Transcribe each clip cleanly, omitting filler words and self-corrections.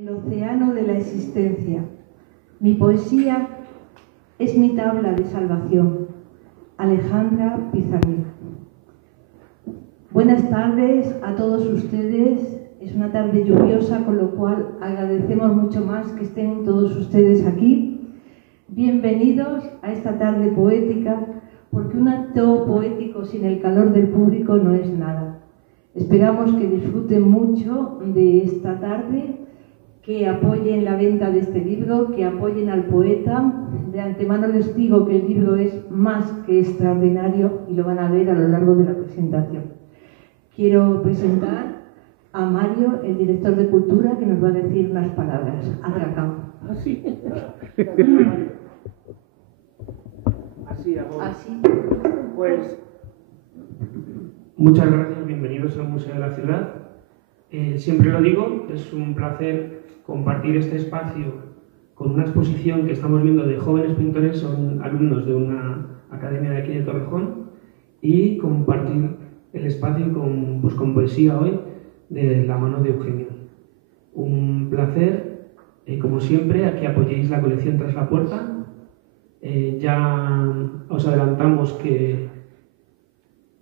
El océano de la existencia. Mi poesía es mi tabla de salvación. Alejandra Pizarnik. Buenas tardes a todos ustedes. Es una tarde lluviosa, con lo cual agradecemos mucho más que estén todos ustedes aquí. Bienvenidos a esta tarde poética, porque un acto poético sin el calor del público no es nada. Esperamos que disfruten mucho de esta tarde, que apoyen la venta de este libro, que apoyen al poeta. De antemano les digo que el libro es más que extraordinario y lo van a ver a lo largo de la presentación. Quiero presentar a Mario, el director de Cultura, que nos va a decir unas palabras. Atracado. Así. Así. Pues muchas gracias, bienvenidos al Museo de la Ciudad. Siempre lo digo, es un placer compartir este espacio con una exposición que estamos viendo de jóvenes pintores, son alumnos de una academia de aquí de Torrejón, y compartir el espacio con poesía hoy de la mano de Eugenio. Un placer, como siempre, a que apoyéis la colección Tras la Puerta. Ya os adelantamos que,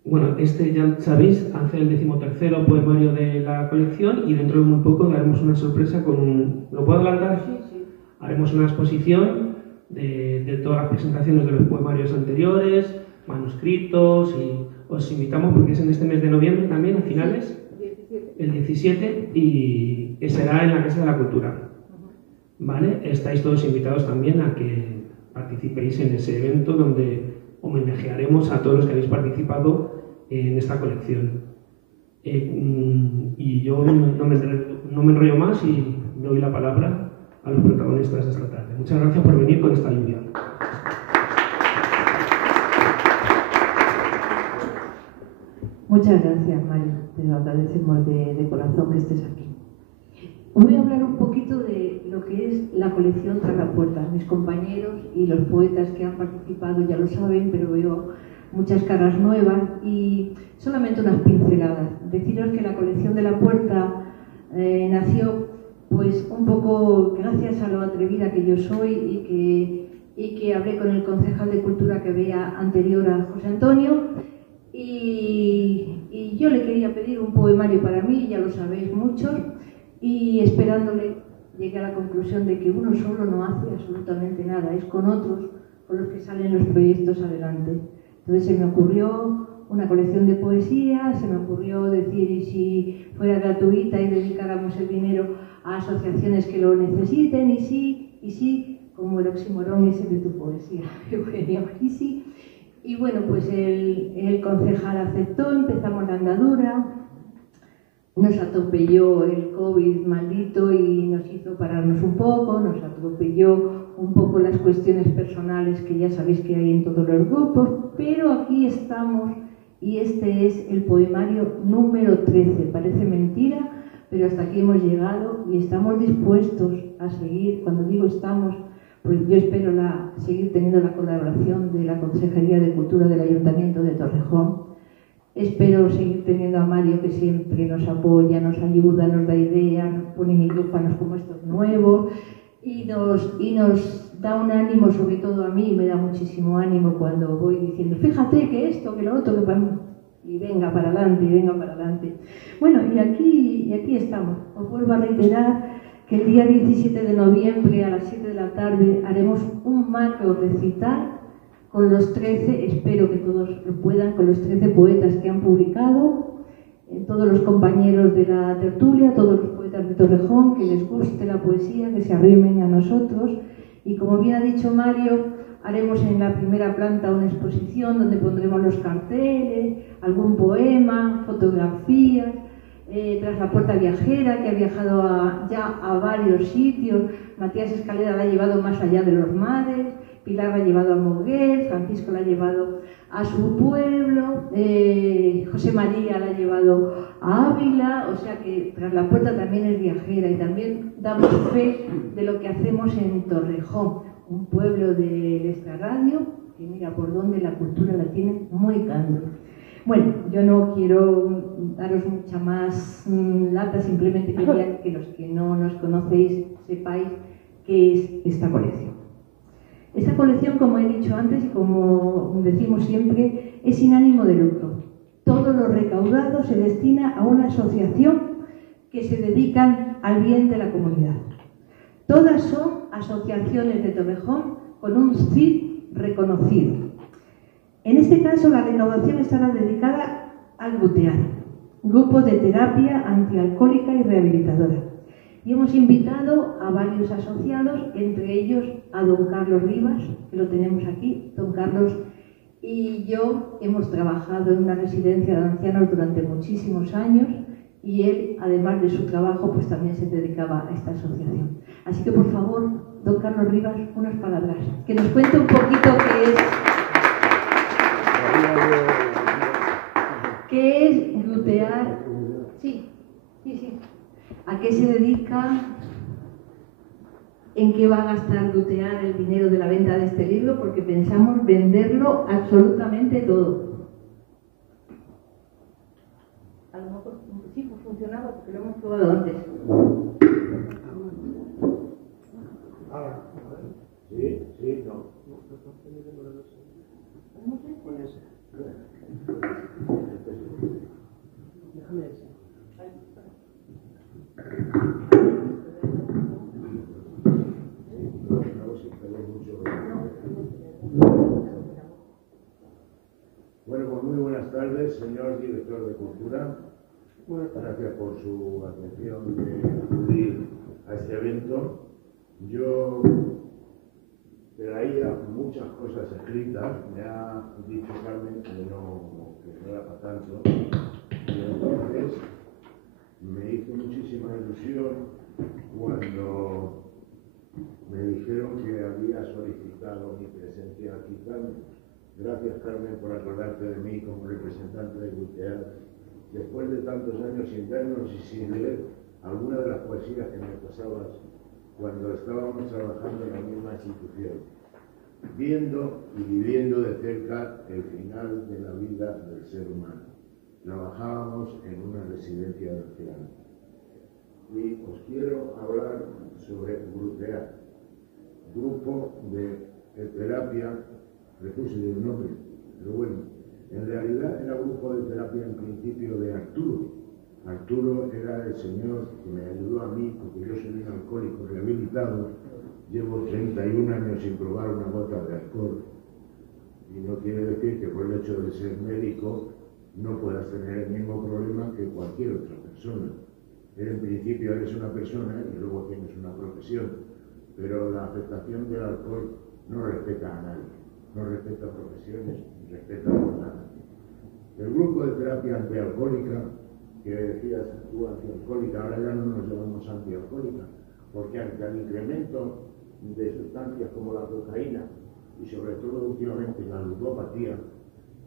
bueno, ya sabéis, hace el 13º poemario de la colección, y dentro de muy poco daremos una sorpresa con ¿Lo puedo adelantar? Sí. Haremos una exposición de todas las presentaciones de los poemarios anteriores, manuscritos, y os invitamos porque es en este mes de noviembre también, a finales, el 17, y será en la Casa de la Cultura. ¿Vale? Estáis todos invitados también a que participéis en ese evento donde homenajearemos a todos los que habéis participado en esta colección. Y yo no me enrollo más y doy la palabra a los protagonistas de esta tarde. Muchas gracias por venir con esta lluvia. Muchas gracias, Mario. Te lo agradecemos de corazón que estés aquí. Os voy a hablar un poquito de lo que es la colección Tras la Puerta. Mis compañeros y los poetas que han participado ya lo saben, pero veo muchas caras nuevas y solamente unas pinceladas. Deciros que la colección de la Puerta nació pues un poco gracias a lo atrevida que yo soy y que hablé con el concejal de Cultura que había anterior a José Antonio, y yo le quería pedir un poemario para mí, ya lo sabéis muchos, y esperándole llegué a la conclusión de que uno solo no hace absolutamente nada, es con otros con los que salen los proyectos adelante. Entonces se me ocurrió una colección de poesía, se me ocurrió decir, y si fuera gratuita y dedicáramos el dinero a asociaciones que lo necesiten, y sí, como el oxímoron ese de tu poesía, Eugenio, y sí. Y bueno, pues el concejal aceptó, empezamos la andadura. Nos atropelló el COVID maldito y nos hizo pararnos un poco, nos atropelló un poco las cuestiones personales que ya sabéis que hay en todos los grupos, pero aquí estamos y este es el poemario número 13. Parece mentira, pero hasta aquí hemos llegado y estamos dispuestos a seguir. Cuando digo estamos, pues yo espero seguir teniendo la colaboración de la Consejería de Cultura del Ayuntamiento de Torrejón. Espero seguir teniendo a Mario, que siempre nos apoya, nos ayuda, nos da ideas, nos pone micrófonos como estos nuevos y nos da un ánimo, sobre todo a mí, me da muchísimo ánimo cuando voy diciendo, fíjate que esto, que lo otro, que para mí, y venga para adelante, y venga para adelante. Bueno, y aquí estamos. Os vuelvo a reiterar que el día 17 de noviembre a las 7 de la tarde haremos un macro recital con los 13, espero que todos lo puedan, con los 13 poetas que han publicado, todos los compañeros de la tertulia, todos los poetas de Torrejón, que les guste la poesía, que se arrimen a nosotros. Y como bien ha dicho Mario, haremos en la primera planta una exposición donde pondremos los carteles, algún poema, fotografías. Tras la Puerta Viajera, que ha viajado ya a varios sitios. Matías Escalera la ha llevado más allá de los mares, Pilar la ha llevado a Moguer, Francisco la ha llevado a su pueblo, José María la ha llevado a Ávila, o sea que Tras la Puerta también es viajera, y también damos fe de lo que hacemos en Torrejón, un pueblo del extrarradio que mira por dónde la cultura la tiene muy grande. Bueno, yo no quiero daros mucha más lata, simplemente quería que los que no nos conocéis sepáis qué es esta colección. Esta colección, como he dicho antes y como decimos siempre, es sin ánimo de lucro. Todo lo recaudado se destina a una asociación que se dedican al bien de la comunidad. Todas son asociaciones de Torrejón con un CID reconocido. En este caso, la recaudación estará dedicada al GUTEAR, Grupo de Terapia Antialcohólica y Rehabilitadora. Y hemos invitado a varios asociados, entre ellos a don Carlos Rivas, que lo tenemos aquí. Don Carlos y yo hemos trabajado en una residencia de ancianos durante muchísimos años y él, además de su trabajo, pues también se dedicaba a esta asociación. Así que, por favor, don Carlos Rivas, unas palabras, que nos cuente un poquito qué es GUTEAR. Sí. ¿A qué se dedica? ¿En qué va a gastar GUTEAR el dinero de la venta de este libro? Porque pensamos venderlo absolutamente todo. A lo mejor sí, pues funcionaba porque lo hemos probado antes. Sí, no. Déjame ese. Bueno, pues muy buenas tardes, señor director de Cultura. Gracias por su atención de acudir a este evento. Yo traía muchas cosas escritas, me ha dicho Carmen que no era para tanto, y entonces me hizo muchísima ilusión cuando me dijeron que había solicitado mi presencia aquí, Carmen. Gracias, Carmen, por acordarte de mí como representante de GUTEAR. Después de tantos años sin vernos y sin leer alguna de las poesías que me pasabas cuando estábamos trabajando en la misma institución, viendo y viviendo de cerca el final de la vida del ser humano. Trabajábamos en una residencia de ancianos. Y os quiero hablar sobre GUTEAR, Grupo de Terapia, le puse de un nombre, pero bueno, en realidad era grupo de terapia en principio de Arturo. Arturo era el señor que me ayudó a mí, porque yo soy un alcohólico rehabilitado, llevo 31 años sin probar una gota de alcohol, y no quiere decir que por el hecho de ser médico no puedas tener el mismo problema que cualquier otra persona. En principio eres una persona y luego tienes una profesión, pero la afectación del alcohol no respeta a nadie, no respeta profesiones, ni respeta nada. El grupo de terapia antialcohólica, que decías tú antialcohólica, ahora ya no nos llamamos antialcohólica, porque ante el incremento de sustancias como la cocaína y sobre todo últimamente la ludopatía,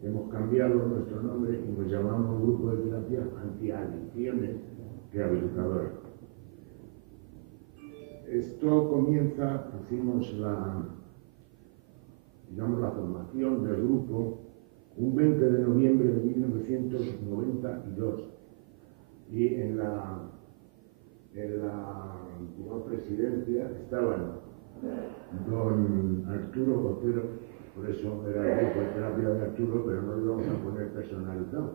hemos cambiado nuestro nombre y nos llamamos Grupo de Terapia Antiadicciones Rehabilitadoras. Esto comienza, hicimos la formación del grupo un 20 de noviembre de 1992 y en la antigua presidencia estaban don Arturo Otero, por eso era el grupo de terapia de Arturo, pero no lo íbamos a poner personalizado,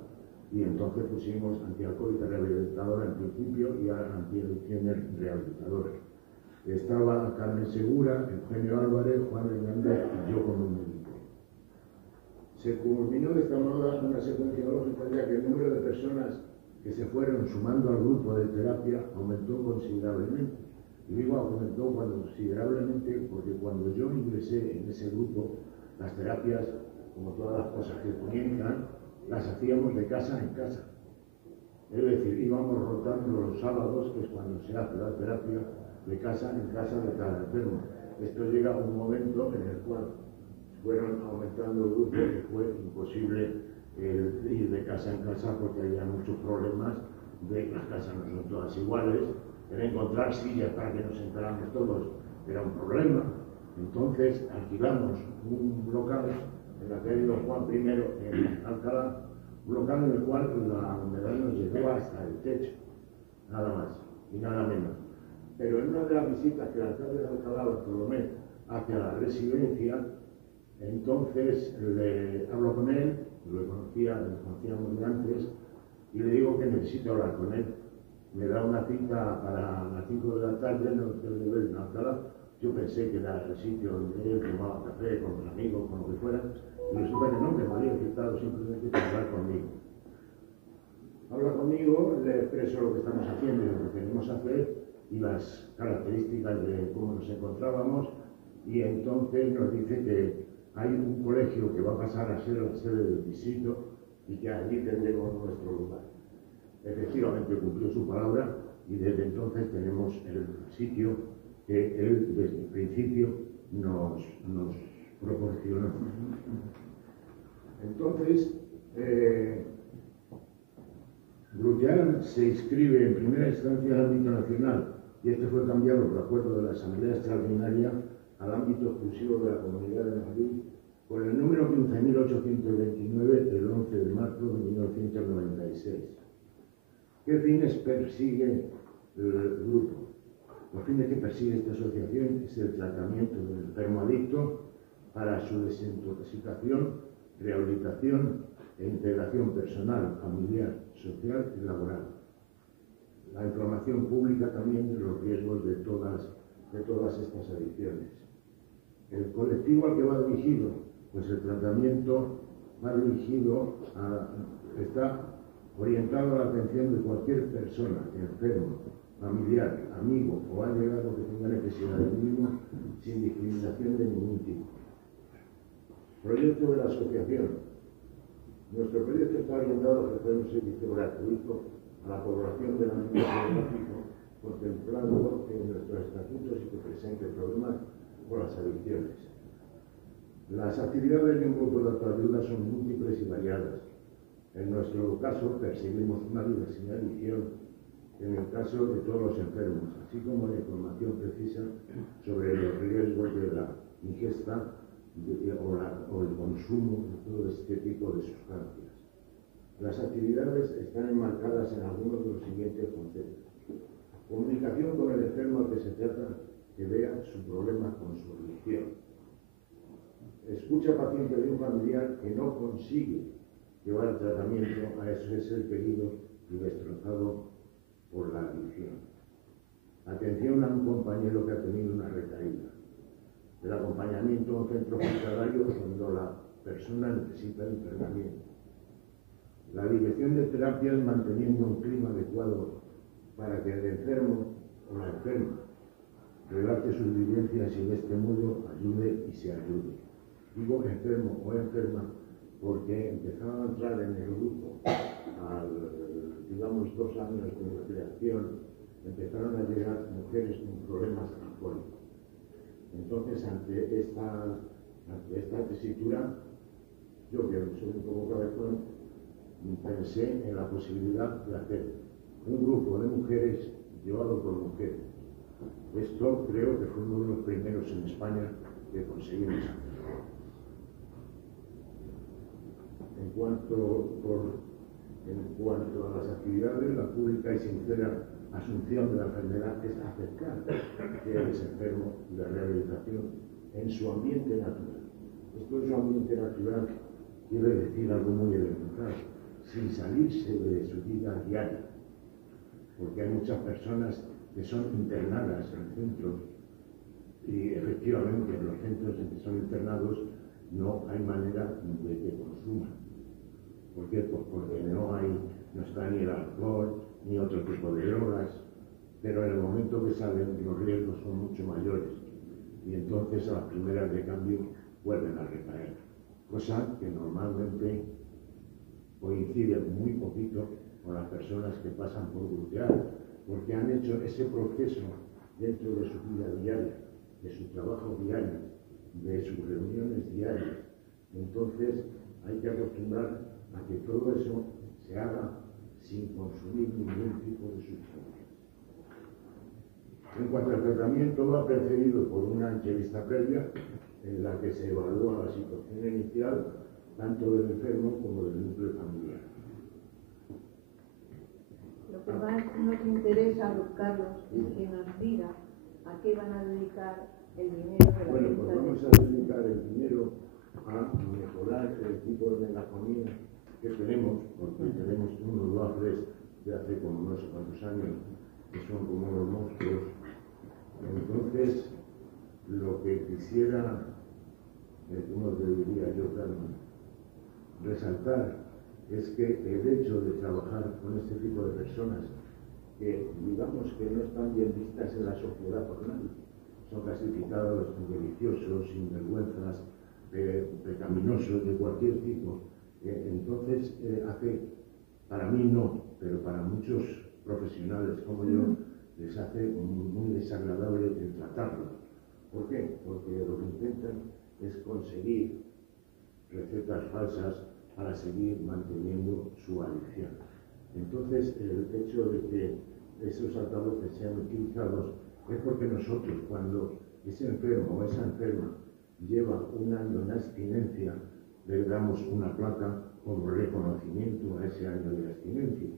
y entonces pusimos antialcohólica rehabilitadora en principio y antiadicciones rehabilitadoras. Estaba Carmen Segura, Eugenio Álvarez, Juan Hernández y yo como médico. Se culminó de esta moda una secuencia lógica, ya que el número de personas que se fueron sumando al grupo de terapia aumentó considerablemente. Y digo aumentó considerablemente porque cuando yo ingresé en ese grupo, las terapias, como todas las cosas que comienzan, las hacíamos de casa en casa. Es decir, íbamos rotando los sábados, que es cuando se hace la terapia, de casa en casa de cada enfermo. Esto llega a un momento en el cual fueron aumentando el grupo que fue imposible ir de casa en casa porque había muchos problemas de las casas no son todas iguales, el encontrar sillas para que nos sentáramos todos era un problema. Entonces alquilamos un local en la calle Don Juan I en Alcalá un local en el cual la humedad nos llegó hasta el techo, nada más y nada menos. Pero en una de las visitas que el alcalde de Alcalá, Bartolomé, hacia la residencia, entonces hablo con él, lo conocíamos de antes, y le digo que necesito hablar con él. Me da una cita para las 5 de la tarde en el hotel de Belén, Alcalá. Yo pensé que era el sitio donde él tomaba café con los amigos, con lo que fuera, y resulta que no, que me había citado simplemente para hablar conmigo. Habla conmigo, le expreso lo que estamos haciendo y lo que queremos hacer y las características de cómo nos encontrábamos, y entonces nos dice que hay un colegio que va a pasar a ser la sede del distrito y que allí tendremos nuestro lugar. Efectivamente cumplió su palabra y desde entonces tenemos el sitio que él desde el principio nos proporcionó. Entonces, Grullán se inscribe en primera instancia al ámbito nacional y este fue cambiado por acuerdo de la Asamblea Extraordinaria al ámbito exclusivo de la Comunidad de Madrid por el número 15.829 del 11 de marzo de 1996. ¿Qué fines persigue el grupo? Los fines que persigue esta asociación es el tratamiento del enfermo adicto para su desintoxicación, rehabilitación e integración personal, familiar, social y laboral. La información pública también de los riesgos de todas estas adicciones. El colectivo al que va dirigido, pues el tratamiento va dirigido está orientado a la atención de cualquier persona, enfermo, familiar, amigo o allegado que tenga necesidad del mismo, sin discriminación de ningún tipo. Proyecto de la asociación. Nuestro proyecto está orientado a ofrecer un servicio gratuito a la población del ámbito geográfico, contemplando en nuestros estatutos y que presente problemas con las adicciones. Las actividades de un grupo de autoayuda son múltiples y variadas. En nuestro caso perseguimos una diversidad de adicción en el caso de todos los enfermos, así como la información precisa sobre los riesgos de la ingesta o el consumo de todo este tipo de sustancias. Las actividades están enmarcadas en algunos de los siguientes conceptos. Comunicación con el enfermo al que se trata, que vea su problema con su religión. Escucha paciente de un familiar que no consigue llevar el tratamiento a ese ser querido y destrozado por la adicción. Atención a un compañero que ha tenido una recaída. El acompañamiento a un centro hospitalario cuando la persona necesita internamiento. La dirección de terapias manteniendo un clima adecuado para que el enfermo o la enferma relate sus vivencias y de este modo ayude y se ayude. Digo enfermo o enferma porque empezaron a entrar en el grupo digamos 2 años de creación, empezaron a llegar mujeres con problemas alcohólicos. Entonces, ante esta tesitura, yo que soy un poco cabezón, pensé en la posibilidad de hacer un grupo de mujeres llevado por mujeres. Esto creo que fue uno de los primeros en España que conseguimos hacer. En cuanto a las actividades, la pública y sincera asunción de la enfermedad es aceptar que él es enfermo y la rehabilitación en su ambiente natural. Esto de su ambiente natural quiere decir algo muy elemental, sin salirse de su vida diaria, porque hay muchas personas que son internadas en centros y efectivamente en los centros en que son internados no hay manera de que consuman. ¿Por qué? Pues porque no está ni el alcohol ni otro tipo de drogas, pero en el momento que salen los riesgos son mucho mayores y entonces a las primeras de cambio vuelven a recaer, cosa que normalmente coincide muy poquito con las personas que pasan por Grullán, porque han hecho ese proceso dentro de su vida diaria, de su trabajo diario, de sus reuniones diarias. Entonces hay que acostumbrar a que todo eso se haga sin consumir ningún tipo de sustancia. En cuanto al tratamiento, va precedido por una entrevista previa en la que se evalúa la situación inicial tanto del enfermo como del núcleo familiar. que más nos interesa, don Carlos, es que nos diga a qué van a dedicar el dinero de la Bueno, venta. pues vamos a dedicar el dinero a mejorar el tipo de megafonía que tenemos, porque tenemos unos baffles de hace como no sé cuántos años, que son como unos monstruos. Entonces, lo que quisiera, como te diría yo, Carmen, resaltar es que el hecho de trabajar con este tipo de personas que digamos que no están bien vistas en la sociedad por nadie, son clasificados como deliciosos, sinvergüenzas, pecaminosos de cualquier tipo, entonces hace, para mí no, pero para muchos profesionales como yo, les hace muy desagradable el tratarlos. ¿Por qué? Porque lo que intentan es conseguir recetas falsas para seguir manteniendo su adicción. Entonces, el hecho de que esos altavoces sean utilizados es porque nosotros, cuando ese enfermo o esa enferma lleva un año en abstinencia, le damos una placa como reconocimiento a ese año de abstinencia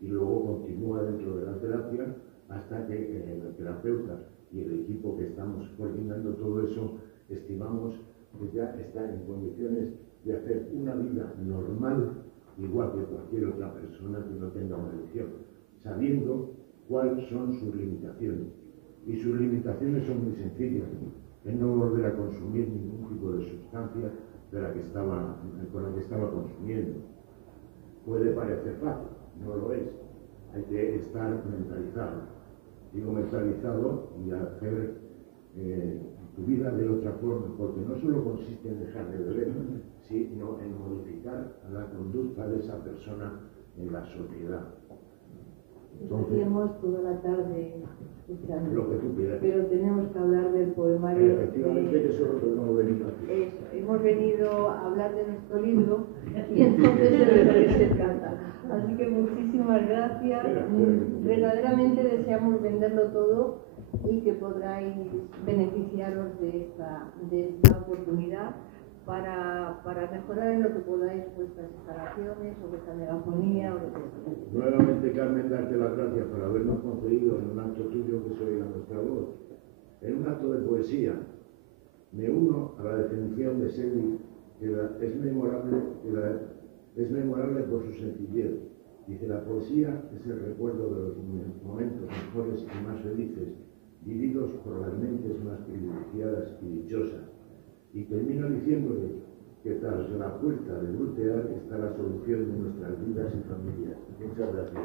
y luego continúa dentro de la terapia hasta que el terapeuta y el equipo que estamos coordinando todo eso estimamos que ya está en condiciones de hacer una vida normal, igual que cualquier otra persona que no tenga una adicción, sabiendo cuáles son sus limitaciones. Y sus limitaciones son muy sencillas, es no volver a consumir ningún tipo de sustancia con la que estaba consumiendo. Puede parecer fácil, no lo es. Hay que estar mentalizado. Digo mentalizado y hacer tu vida de otra forma, porque no solo consiste en dejar de beber, sino en modificar la conducta de esa persona en la sociedad. Estaríamos toda la tarde escuchando, lo que tú quieras. pero tenemos que hablar del poemario. Efectivamente, que eso es lo que hemos venido a hacer. Hemos venido a hablar de nuestro libro y entonces de lo que se trata. Así que muchísimas gracias. Verdaderamente deseamos venderlo todo y que podráis beneficiaros de esta oportunidad para mejorar en lo que podáis vuestras instalaciones o vuestra megafonía o lo que sea. Nuevamente, Carmen, darte las gracias por habernos concedido en un acto tuyo que se oiga nuestra voz. En un acto de poesía, me uno a la definición de Shelley, que es memorable por su sencillez. Dice, la poesía es el recuerdo de los momentos mejores y más felices, vividos por las mentes más privilegiadas y dichosas. Y termino diciéndole que tras la puerta de Voltaire está la solución de nuestras vidas y familias. Muchas gracias.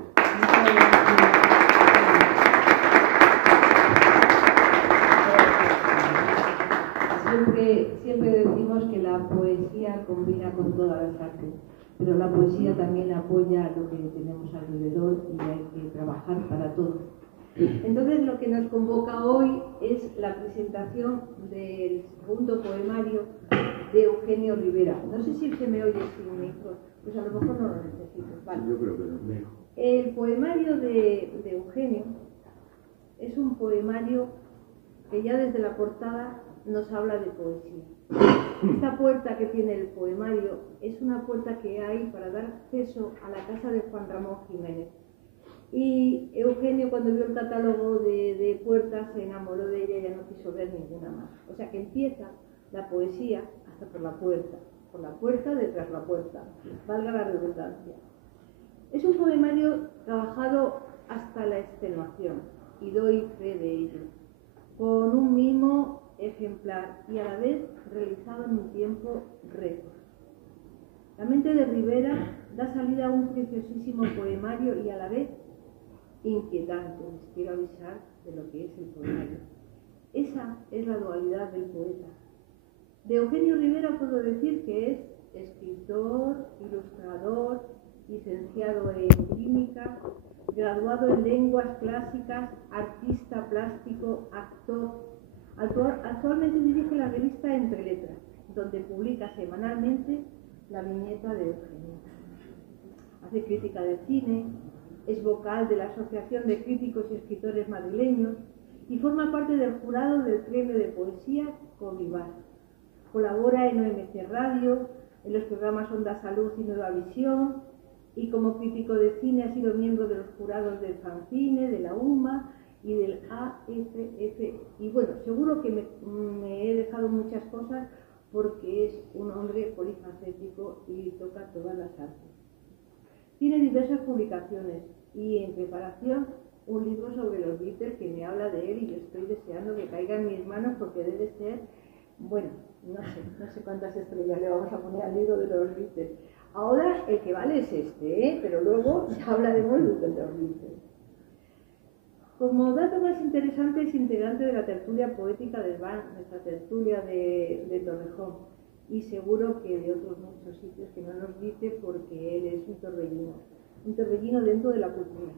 Siempre decimos que la poesía combina con todas las artes, pero la poesía también apoya lo que tenemos alrededor y hay que trabajar para todo. Entonces, lo que nos convoca hoy es la presentación del segundo poemario de Eugenio Rivera. No sé si se me oye sin micro, pues a lo mejor no lo necesito. Vale. Yo creo que no. El poemario de Eugenio es un poemario que ya desde la portada nos habla de poesía. Esta puerta que tiene el poemario es una puerta que hay para dar acceso a la casa de Juan Ramón Jiménez. Y Eugenio, cuando vio el catálogo de puertas, se enamoró de ella y ya no quiso ver ninguna más. O sea que empieza la poesía hasta por la puerta detrás la puerta, valga la redundancia. Es un poemario trabajado hasta la extenuación, y doy fe de ello, con un mimo ejemplar y a la vez realizado en un tiempo récord. La mente de Rivera da salida a un preciosísimo poemario y a la vez inquietante. Les quiero avisar de lo que es el poemario. Esa es la dualidad del poeta. De Eugenio Rivera puedo decir que es escritor, ilustrador, licenciado en química, graduado en lenguas clásicas, artista plástico, actor. Actualmente dirige la revista Entre Letras, donde publica semanalmente la viñeta de Eugenio. Hace crítica de cine, es vocal de la Asociación de Críticos y Escritores Madrileños y forma parte del jurado del Premio de Poesía Covivar. Colabora en OMC Radio, en los programas Onda Salud y Nueva Visión, y como crítico de cine ha sido miembro de los jurados del Fancine, de la UMA y del AFF. Y bueno, seguro que me he dejado muchas cosas porque es un hombre polifacético y toca todas las artes. Tiene diversas publicaciones y en preparación un libro sobre los Beatles que me habla de él y yo estoy deseando que caiga en mis manos porque debe ser, bueno, no sé cuántas estrellas le vamos a poner al libro de los Beatles. Ahora el que vale es este, pero luego ya hablaremos de los Beatles. Como dato más interesante, es integrante de la tertulia poética del BAN, nuestra tertulia de Torrejón, y seguro que de otros muchos sitios que no nos dice porque él es un torbellino dentro de la cultura.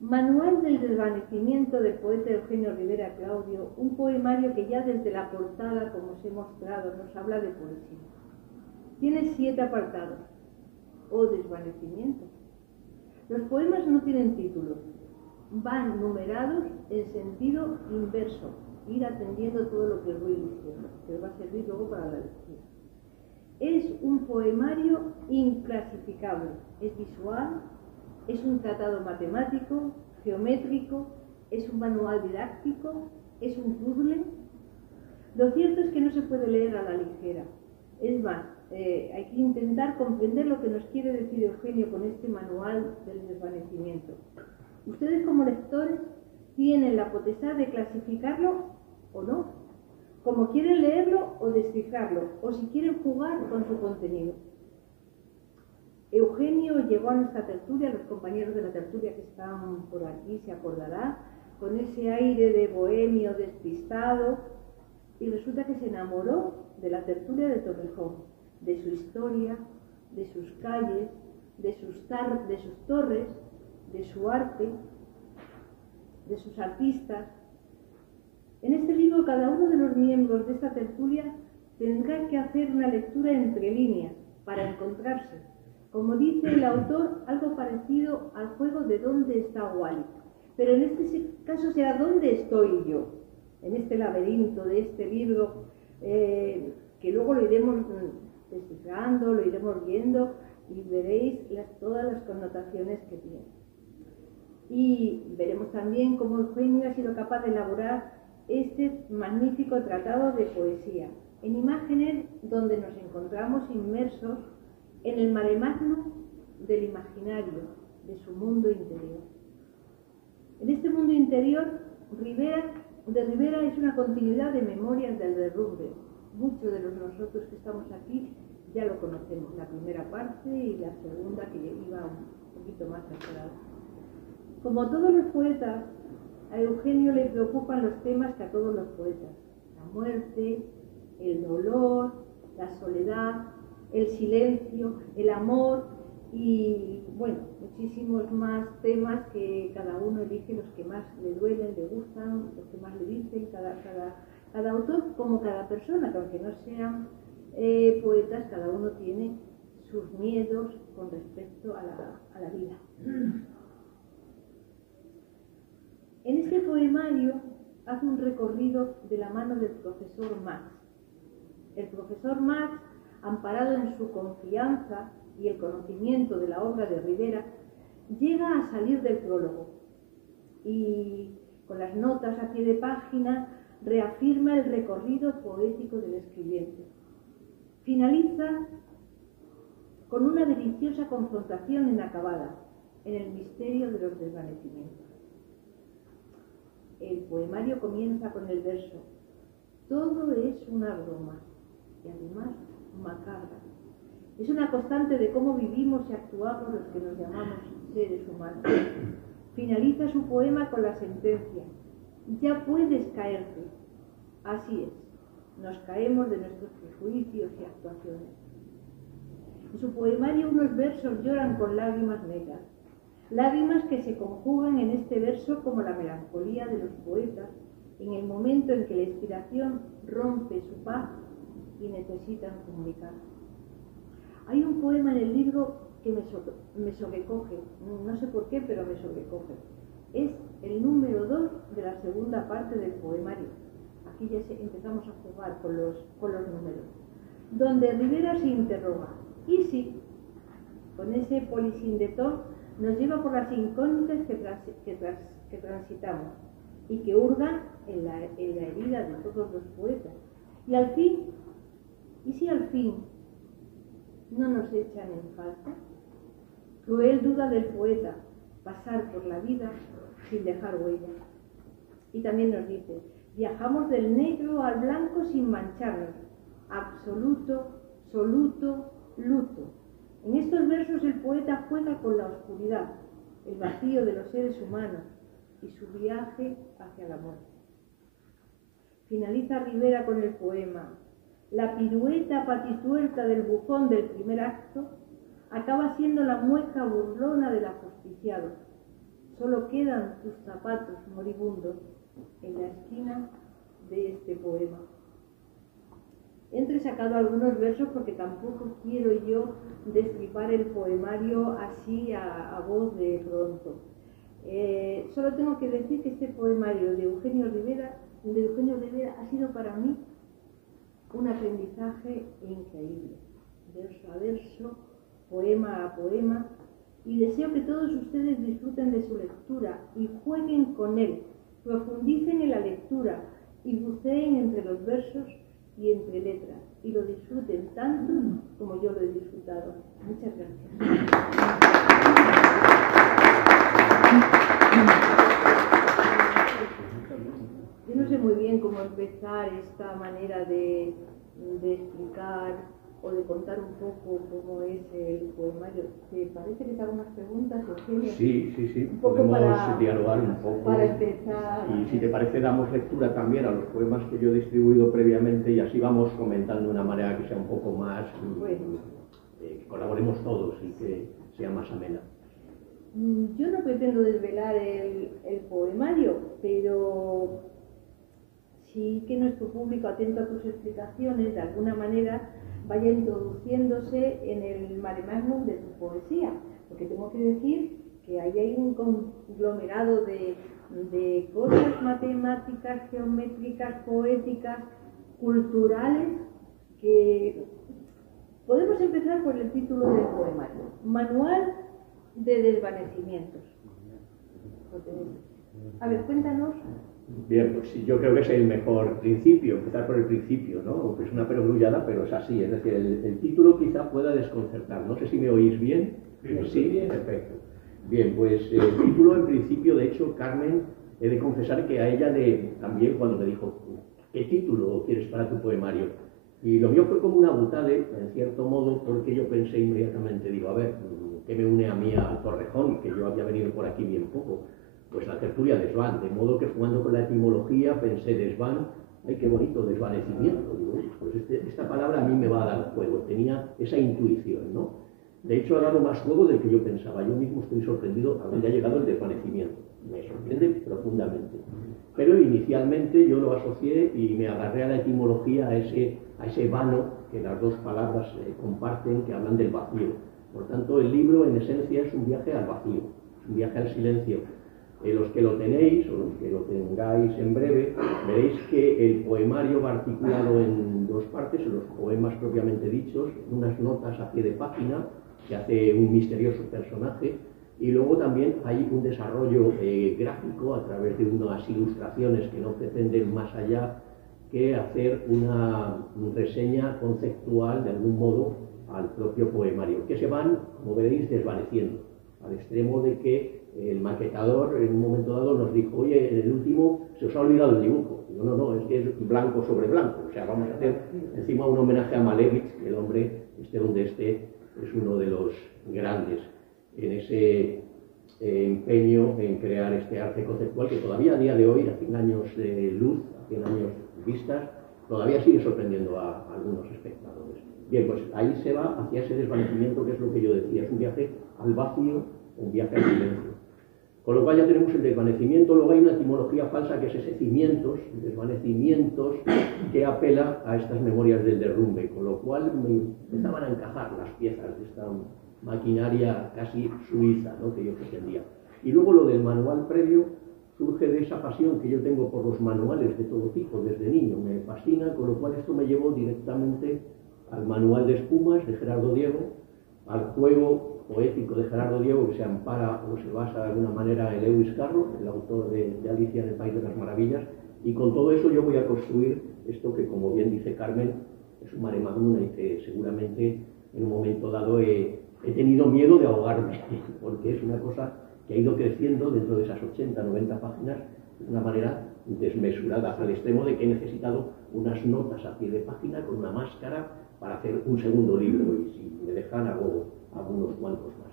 Manual del desvanecimiento del poeta Eugenio Rivera Claudio, un poemario que ya desde la portada, como os he mostrado, nos habla de poesía. Tiene 7 apartados, o desvanecimiento. Los poemas no tienen título, van numerados en sentido inverso, ir atendiendo todo lo que os voy diciendo, que os va a servir luego para la lectura. Es un poemario inclasificable, es visual, es un tratado matemático, geométrico, es un manual didáctico, es un puzzle. Lo cierto es que no se puede leer a la ligera. Es más, hay que intentar comprender lo que nos quiere decir Eugenio con este manual del desvanecimiento. Ustedes como lectores tienen la potestad de clasificarlo o no, como quieren leerlo o descifrarlo, o si quieren jugar con su contenido. Eugenio llegó a nuestra tertulia, los compañeros de la tertulia que están por aquí se acordarán, con ese aire de bohemio despistado, y resulta que se enamoró de la tertulia de Torrejón, de su historia, de sus calles, de sus torres, de su arte, de sus artistas. En este libro cada uno de los miembros de esta tertulia tendrá que hacer una lectura entre líneas para encontrarse. Como dice el autor, algo parecido al juego de ¿dónde está Wally? Pero en este caso será ¿dónde estoy yo? En este laberinto de este libro, que luego lo iremos descifrando, lo iremos viendo y veréis todas las connotaciones que tiene. Y veremos también cómo Eugenio ha sido capaz de elaborar este magnífico tratado de poesía, en imágenes donde nos encontramos inmersos en el mare magnum del imaginario, de su mundo interior. En este mundo interior, de Rivera es una continuidad de memorias del derrumbe. Muchos de nosotros que estamos aquí ya lo conocemos, la primera parte y la segunda que iba un poquito más atrás. Como todos los poetas, a Eugenio le preocupan los temas que a todos los poetas: la muerte, el dolor, la soledad, el silencio, el amor y, bueno, muchísimos más temas que cada uno elige los que más le duelen, le gustan, los que más le dicen, cada autor como cada persona, que aunque no sean poetas, cada uno tiene sus miedos con respecto a la vida. En este poemario hace un recorrido de la mano del profesor Max. El profesor Max, amparado en su confianza y el conocimiento de la obra de Rivera, llega a salir del prólogo y, con las notas a pie de página, reafirma el recorrido poético del escribiente. Finaliza con una deliciosa confrontación inacabada en el misterio de los desvanecimientos. El poemario comienza con el verso: todo es una broma y además macabra. Es una constante de cómo vivimos y actuamos los que nos llamamos seres humanos. Finaliza su poema con la sentencia: ya puedes caerte. Así es, nos caemos de nuestros prejuicios y actuaciones. En su poemario unos versos lloran con lágrimas negras, lágrimas que se conjugan en este verso como la melancolía de los poetas en el momento en que la inspiración rompe su paz y necesitan comunicar. Hay un poema en el libro que me sobrecoge, no sé por qué, pero me sobrecoge. Es el número 2 de la segunda parte del poemario. Aquí ya empezamos a jugar con los números, donde Rivera se interroga: ¿y si? con ese polisindetón, nos lleva por las incógnitas que transitamos y que hurgan en la herida de todos los poetas. Y al fin, ¿y si al fin no nos echan en falta? Cruel duda del poeta, pasar por la vida sin dejar huella. Y también nos dice, viajamos del negro al blanco sin mancharnos, absoluto, soluto, luto. En estos versos el poeta juega con la oscuridad, el vacío de los seres humanos y su viaje hacia la muerte. Finaliza Rivera con el poema. La pirueta patisuelta del bufón del primer acto acaba siendo la mueca burlona del ajusticiado. Solo quedan tus zapatos moribundos en la esquina de este poema. He entresacado algunos versos porque tampoco quiero yo destripar el poemario así a voz de pronto. Solo tengo que decir que este poemario de Eugenio Rivera ha sido para mí un aprendizaje increíble, verso a verso, poema a poema, y deseo que todos ustedes disfruten de su lectura y jueguen con él, profundicen en la lectura y buceen entre los versos y entre letras, y lo disfruten tanto como yo lo he disfrutado. Muchas gracias. Yo no sé muy bien cómo empezar esta manera de explicar o de contar un poco cómo es el poemario. ¿Te parece que te hago unas preguntas, Eugenio? Sí. Podemos dialogar un poco. Para empezar. Y si te parece, damos lectura también a los poemas que yo he distribuido previamente y así vamos comentando de una manera que sea un poco más... que colaboremos todos y que sea más amena. Yo no pretendo desvelar el poemario, pero sí que nuestro público, atento a tus explicaciones, de alguna manera vaya introduciéndose en el mare magnum de tu poesía, porque tengo que decir que ahí hay un conglomerado de cosas matemáticas, geométricas, poéticas, culturales, que podemos empezar por el título del poemario, Manual de Desvanecimientos. A ver, cuéntanos. Bien, pues sí, yo creo que es el mejor principio, empezar por el principio, ¿no? Es una perogrullada, pero es así, es decir, el título quizá pueda desconcertar. No sé si me oís bien. Sí, perfecto. Bien, pues el título en principio, de hecho, Carmen, he de confesar que a ella también cuando me dijo, ¿qué título quieres para tu poemario? Y lo mío fue como una butade, en cierto modo, porque yo pensé inmediatamente, digo, a ver, ¿qué me une a mí a Torrejón? Que yo había venido por aquí bien poco. Pues la tertulia desván, de modo que jugando con la etimología pensé desván, ¡ay, qué bonito, desvanecimiento! Digo, pues esta palabra a mí me va a dar juego, tenía esa intuición, ¿no? De hecho ha dado más juego del que yo pensaba, yo mismo estoy sorprendido a dónde ha llegado el desvanecimiento, me sorprende profundamente. Pero inicialmente yo lo asocié y me agarré a la etimología, a ese vano que las dos palabras comparten, que hablan del vacío. Por tanto, el libro en esencia es un viaje al vacío, un viaje al silencio. Los que lo tenéis o los que lo tengáis en breve, veréis que el poemario va articulado en dos partes, en los poemas propiamente dichos, en unas notas a pie de página que hace un misterioso personaje, y luego también hay un desarrollo gráfico a través de unas ilustraciones que no pretenden más allá que hacer una reseña conceptual de algún modo al propio poemario, que se van, como veréis, desvaneciendo, al extremo de que el maquetador en un momento dado nos dijo, oye, en el último se os ha olvidado el dibujo. Digo, no, es que es blanco sobre blanco, o sea, vamos a hacer encima un homenaje a Malevich, que el hombre, donde esté, es uno de los grandes en ese empeño en crear este arte conceptual que todavía a día de hoy, a 100 años de luz, a 100 años vistas, todavía sigue sorprendiendo a algunos espectadores. Bien, pues ahí se va hacia ese desvanecimiento, que es lo que yo decía, es un viaje al vacío, un viaje al silencio. Con lo cual ya tenemos el desvanecimiento, luego hay una etimología falsa que es ese cimientos, desvanecimientos, que apela a estas memorias del derrumbe, con lo cual me empezaban a encajar las piezas de esta maquinaria casi suiza, ¿no?, que yo pretendía. Y luego lo del manual previo surge de esa pasión que yo tengo por los manuales de todo tipo, desde niño, me fascina, con lo cual esto me llevó directamente al manual de espumas de Gerardo Diego, al juego poético de Gerardo Diego, que se ampara o se basa de alguna manera en Lewis Carroll, el autor de Alicia en el País de las Maravillas, y con todo eso yo voy a construir esto que, como bien dice Carmen, es un mare magnum y que seguramente en un momento dado he tenido miedo de ahogarme, porque es una cosa que ha ido creciendo dentro de esas 80, 90 páginas de una manera desmesurada, al extremo de que he necesitado unas notas a pie de página con una máscara para hacer un segundo libro, y si me dejan hago unos cuantos más.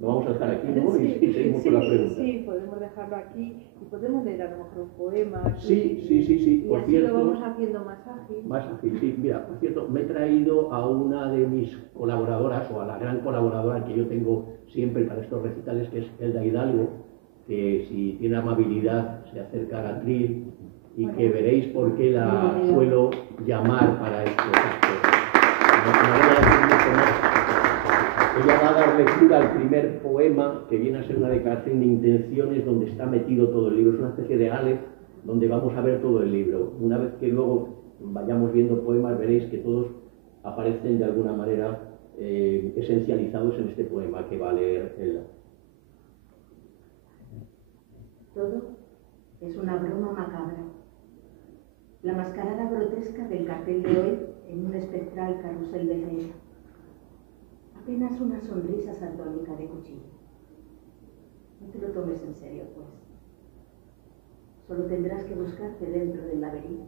Lo vamos a dejar aquí, ¿no? Sí, y seguimos con la pregunta. Sí, podemos dejarlo aquí y podemos leer a lo mejor un poema. Sí. Y Por así cierto, lo vamos haciendo más ágil. Más ágil, sí. Mira, por cierto, me he traído a una de mis colaboradoras, o a la gran colaboradora que yo tengo siempre para estos recitales, que es Elda Hidalgo, que si tiene amabilidad se acerca a Atril y que veréis por qué la suelo llamar para estos actos. No voy a decir mucho más. Ella va a dar lectura al primer poema, que viene a ser una declaración de intenciones donde está metido todo el libro. Es una especie de Aleph donde vamos a ver todo el libro. Una vez que luego vayamos viendo poemas, veréis que todos aparecen de alguna manera esencializados en este poema que va a leer Elda. Todo es una broma macabra. La mascarada grotesca del cartel de hoy en un espectral carrusel de feria. Apenas una sonrisa sardónica de cuchillo. No te lo tomes en serio, pues. Solo tendrás que buscarte dentro del laberinto.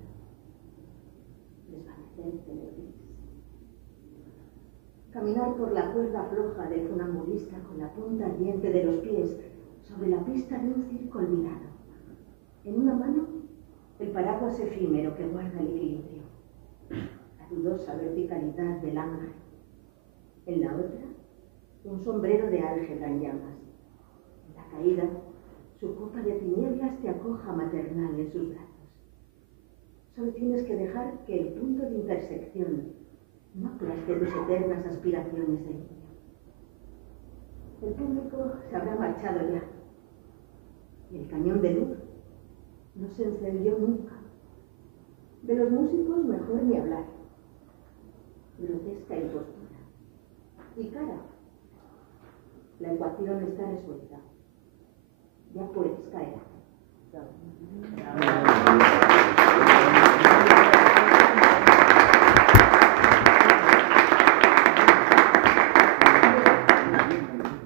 Desvanecerte en el gris. Caminar por la cuerda floja del funambulista con la punta ardiente de los pies sobre la pista de un circo olvidado. En una mano, el paraguas efímero que guarda el equilibrio. La dudosa verticalidad del ángel. En la otra, un sombrero de álgebra en llamas. En la caída, su copa de tinieblas te acoja maternal en sus brazos. Solo tienes que dejar que el punto de intersección no aplaste tus eternas aspiraciones de niño. El público se habrá marchado ya. Y el cañón de luz no se encendió nunca. De los músicos mejor ni hablar. Grotesca impostura. Y cara. La ecuación está resuelta. Ya puedes caer.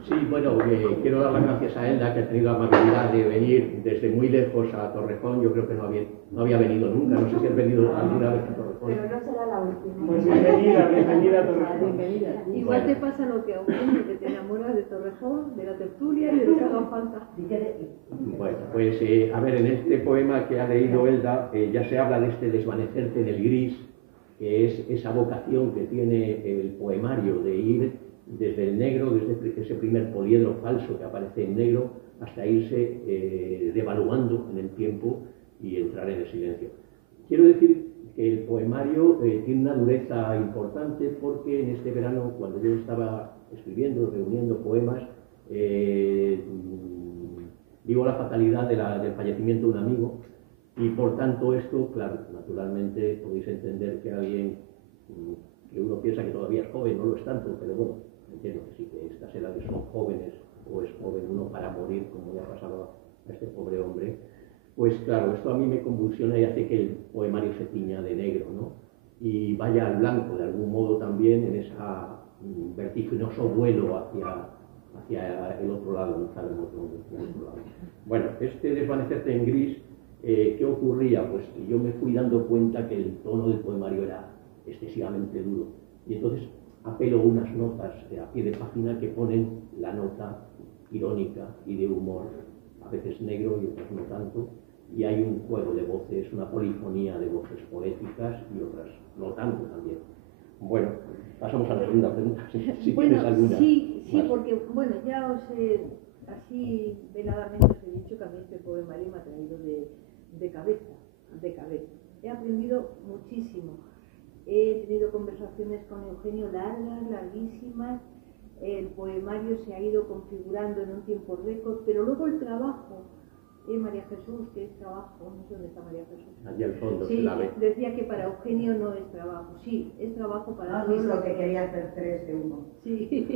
Sí, bueno, quiero dar las gracias a Elda, que ha tenido la amabilidad de venir desde muy lejos a Torrejón. Yo creo que no había venido nunca, no sé si has venido alguna vez a Torrejón. Pero no será la última. Pues bienvenida a Torrejón. Bienvenida. Igual te pasa lo que a Eugenio, que te enamoras de Torrejón, de la tertulia y de lo que haga falta. Bueno, pues a ver, en este poema que ha leído Elda ya se habla de este desvanecerte en el gris, que es esa vocación que tiene el poemario de ir desde el negro, desde ese primer poliedro falso que aparece en negro, hasta irse devaluando en el tiempo y entrar en el silencio. Quiero decir que el poemario tiene una dureza importante, porque en este verano, cuando yo estaba escribiendo, reuniendo poemas, vivo la fatalidad del fallecimiento de un amigo, y por tanto esto, claro, naturalmente podéis entender que alguien que uno piensa que todavía es joven, no lo es tanto, pero bueno, entiendo que sí, que estas edades son jóvenes, o es joven uno para morir, como le ha pasado a este pobre hombre. Pues claro, esto a mí me convulsiona y hace que el poemario se tiña de negro, ¿no? Y vaya al blanco de algún modo también en ese vertiginoso vuelo hacia el otro lado, no sabemos dónde, el otro lado. Bueno, este desvanecerte en gris, ¿qué ocurría? Pues que yo me fui dando cuenta que el tono del poemario era excesivamente duro, y entonces apelo a unas notas a pie de página que ponen la nota irónica y de humor, a veces negro y otras no tanto, y hay un juego de voces, una polifonía de voces poéticas y otras no tanto también. Bueno, pasamos a la segunda pregunta, si Bueno, tienes alguna. sí, más. porque, bueno, ya os he, así veladamente os he dicho que a mí este poemario me ha traído de cabeza. He aprendido muchísimo. He tenido conversaciones con Eugenio largas, larguísimas. El poemario se ha ido configurando en un tiempo récord, pero luego el trabajo, María Jesús, que es trabajo, no sé dónde está María Jesús. Allí al fondo Sí, se la ve. decía que para Eugenio no es trabajo. Sí, es trabajo para ¿Has todos. visto que quería hacer 3 de 1? Sí,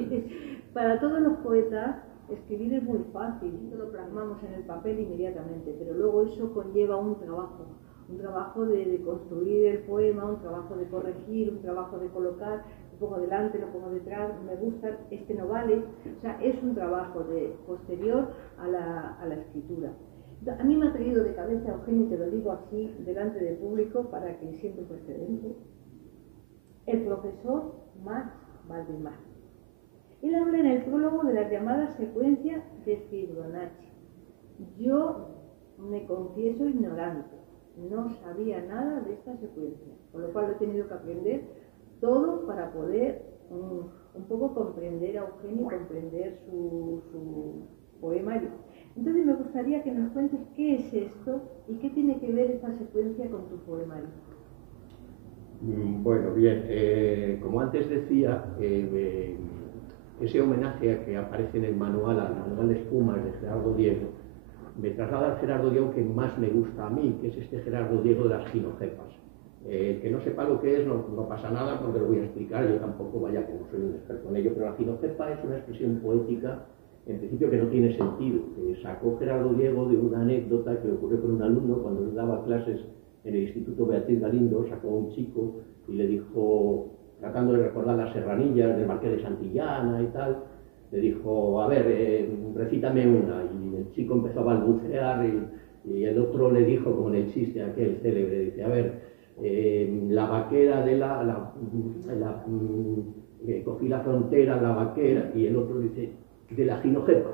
Para todos los poetas, escribir es muy fácil, lo plasmamos en el papel inmediatamente, pero luego eso conlleva un trabajo de construir el poema, un trabajo de corregir, un trabajo de colocar, lo pongo delante, lo pongo detrás, me gusta, este no vale, o sea, es un trabajo posterior a la escritura. A mí me ha traído de cabeza, Eugenio, te lo digo así, delante del público, para que siente un precedente, el profesor Max Valdemar. Él habla en el prólogo de la llamada secuencia de Fibonacci. Yo me confieso ignorante, no sabía nada de esta secuencia, con lo cual he tenido que aprender todo para poder un poco comprender a Eugenio y comprender su poemario. Entonces me gustaría que nos cuentes qué es esto y qué tiene que ver esta secuencia con tu poemario. Bueno, bien, como antes decía, ese homenaje que aparece en el manual, al manual de espumas de Gerardo Diego, me traslada al Gerardo Diego que más me gusta a mí, que es este Gerardo Diego de las ginocepas. El que no sepa lo que es, no pasa nada porque lo voy a explicar, yo tampoco, vaya, que no soy un experto en ello, pero la ginocepa es una expresión poética, en principio, que no tiene sentido, que sacó Gerardo Diego de una anécdota que le ocurrió con un alumno cuando él daba clases en el Instituto Beatriz Galindo. Sacó a un chico y le dijo, tratando de recordar las serranillas del Marqués de Santillana y tal, le dijo, a ver, recítame una, y el chico empezó a balbucear y el otro le dijo, como en el chiste aquel célebre, dice, a ver, la vaquera de cogí la frontera, la vaquera, y el otro dice, de la ginocepa.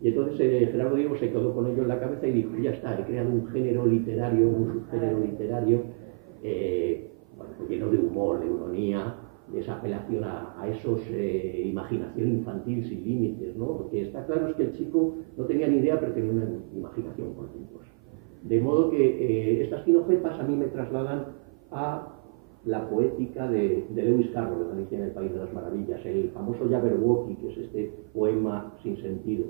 Y entonces Gerardo Diego se quedó con ello en la cabeza y dijo, ya está, he creado un género literario, un subgénero literario, bueno, lleno de humor, de ironía, de esa apelación a esos imaginación infantil sin límites, ¿no? Porque está claro es que el chico no tenía ni idea, pero tenía una imaginación cualquier. De modo que estas ginocepas a mí me trasladan a la poética de Lewis Carroll, de Alicia en el País de las Maravillas, el famoso Jabberwocky, que es este poema sin sentido.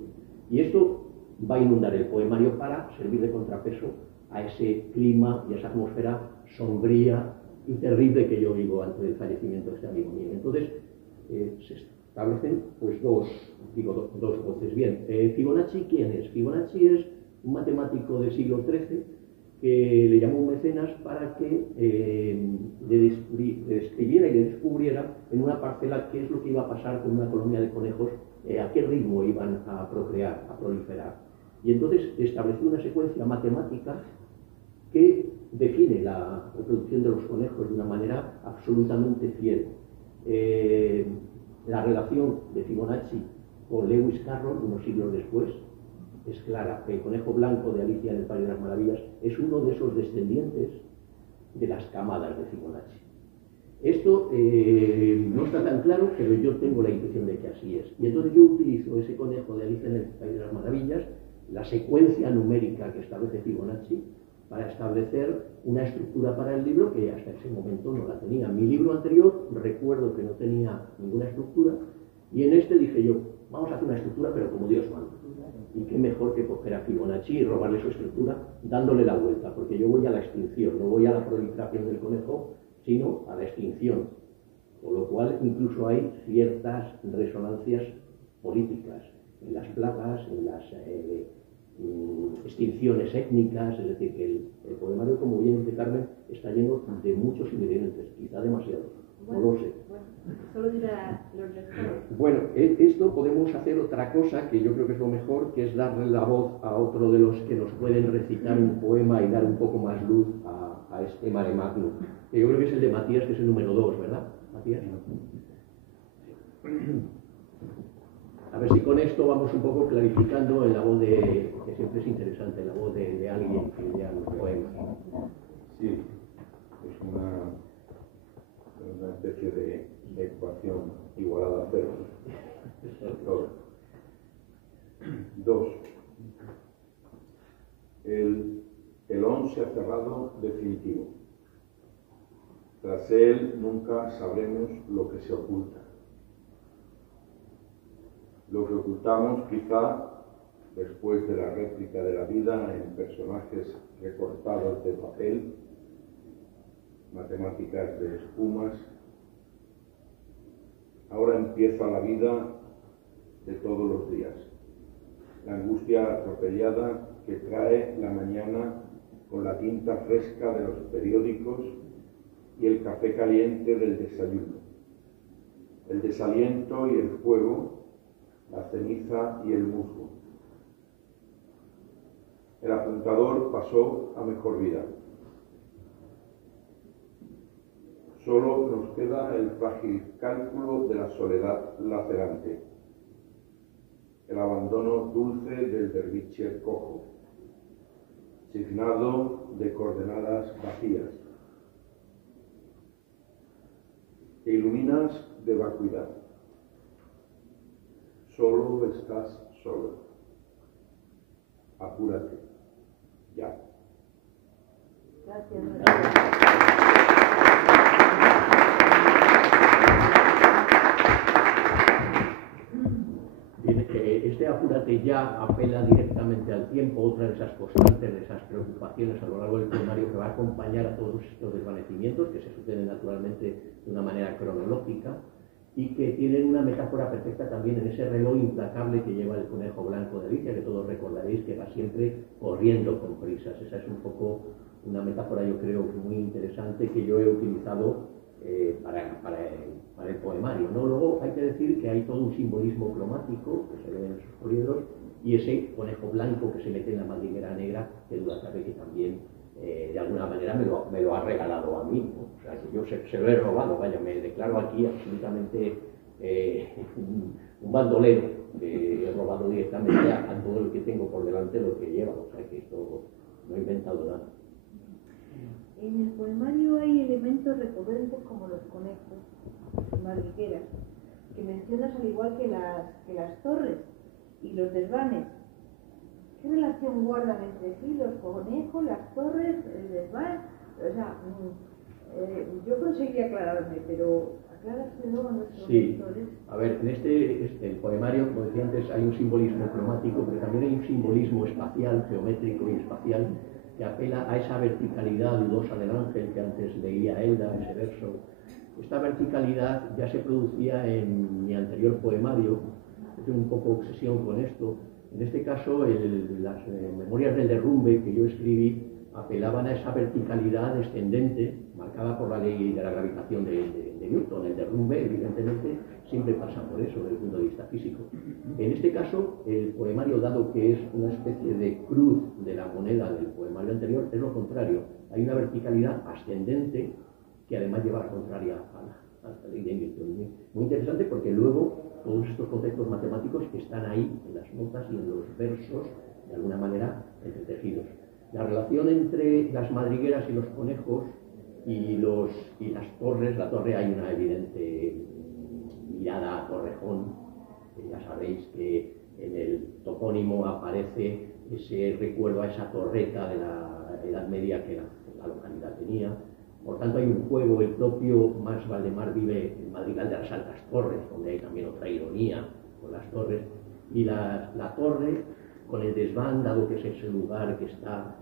Y esto va a inundar el poemario para servir de contrapeso a ese clima y a esa atmósfera sombría y terrible que yo vivo antes del fallecimiento de este amigo mío. Entonces, se establecen pues dos voces. Bien, Fibonacci, ¿quién es? Fibonacci es un matemático del siglo XIII que le llamó un mecenas para que le describiera y le descubriera en una parcela qué es lo que iba a pasar con una colonia de conejos, a qué ritmo iban a procrear, a proliferar. Y entonces estableció una secuencia matemática que define la reproducción de los conejos de una manera absolutamente fiel. La relación de Fibonacci con Lewis Carroll, unos siglos después, es clara. El conejo blanco de Alicia en el País de las Maravillas es uno de esos descendientes de las camadas de Fibonacci. Esto no está tan claro, pero yo tengo la intuición de que así es. Y entonces yo utilizo ese conejo de Alicia en el País de las Maravillas, la secuencia numérica que establece Fibonacci, para establecer una estructura para el libro que hasta ese momento no la tenía. Mi libro anterior, recuerdo que no tenía ninguna estructura, y en este dije yo, vamos a hacer una estructura, pero como Dios manda. Y qué mejor que coger a Fibonacci y robarle su estructura, dándole la vuelta, porque yo voy a la extinción, no voy a la proliferación del conejo, sino a la extinción. Con lo cual, incluso hay ciertas resonancias políticas en las plagas, en las extinciones étnicas, es decir, que el poemario, como bien dice Carmen, está lleno de muchos ingredientes, quizá demasiados, no lo sé. Solo dirá los lectores. Bueno, esto podemos hacer otra cosa que yo creo que es lo mejor, que es darle la voz a otro de los que nos pueden recitar un poema y dar un poco más luz a este mare magnum, que yo creo que es el de Matías, que es el número 2, ¿verdad, Matías? A ver si con esto vamos un poco clarificando en la voz de, que siempre es interesante, la voz de alguien que lea los poemas. Sí, es una especie de ecuación igualada a cero. Dos. El ON se ha cerrado definitivo. Tras él nunca sabremos lo que se oculta. Lo que ocultamos quizá después de la réplica de la vida en personajes recortados de papel, matemáticas de espumas. Ahora empieza la vida de todos los días. La angustia atropellada que trae la mañana con la tinta fresca de los periódicos y el café caliente del desayuno. El desaliento y el fuego, la ceniza y el musgo. El apuntador pasó a mejor vida. Solo nos queda el frágil cálculo de la soledad lacerante, el abandono dulce del derviche cojo, signado de coordenadas vacías. Te iluminas de vacuidad. Solo estás solo. Apúrate. Ya. Gracias. Este apúrate ya apela directamente al tiempo, otra de esas constantes, de esas preocupaciones a lo largo del poemario que va a acompañar a todos estos desvanecimientos que se suceden naturalmente de una manera cronológica y que tienen una metáfora perfecta también en ese reloj implacable que lleva el conejo blanco de Alicia, que todos recordaréis que va siempre corriendo con prisas. Esa es un poco una metáfora, yo creo, muy interesante que yo he utilizado para el poemario, ¿no? Luego hay que decir que hay todo un simbolismo cromático que se ve en esos poliedros y ese conejo blanco que se mete en la madriguera negra, que duda cabe que también de alguna manera me lo ha regalado a mí, ¿no? O sea, que yo se lo he robado, vaya, me declaro aquí absolutamente un bandolero, que he robado directamente a todo lo que tengo por delante lo que lleva, o sea que esto no he inventado nada. En el poemario hay elementos recurrentes como los conejos, las madrigueras, que mencionas al igual que las torres y los desvanes. ¿Qué relación guardan entre sí los conejos, las torres, el desván? O sea, yo conseguí aclararme, pero aclárase luego a nuestros lectores. A ver, en el poemario, como decía antes, hay un simbolismo cromático, pero también hay un simbolismo espacial, geométrico y espacial, que apela a esa verticalidad dudosa del ángel que antes leía Elda, ese verso. Esta verticalidad ya se producía en mi anterior poemario, tengo un poco obsesión con esto. En este caso, las memorias del derrumbe que yo escribí apelaban a esa verticalidad descendente, marcada por la ley de la gravitación de Newton. El derrumbe, evidentemente, siempre pasa por eso, desde el punto de vista físico. En este caso, el poemario, dado que es una especie de cruz de la moneda del poemario anterior, es lo contrario. Hay una verticalidad ascendente que además lleva la contraria a la ley de Newton. Muy interesante porque luego todos estos conceptos matemáticos están ahí en las notas y en los versos, de alguna manera, entretejidos. La relación entre las madrigueras y los conejos y las torres, la torre hay una evidente mirada a Torrejón. Ya sabéis que en el topónimo aparece ese recuerdo a esa torreta de la Edad Media que la localidad tenía. Por tanto, hay un juego, el propio Mas Valdemar vive en Madrigal de las Altas Torres, donde hay también otra ironía con las torres. Y la torre, con el desván, dado que es ese lugar que está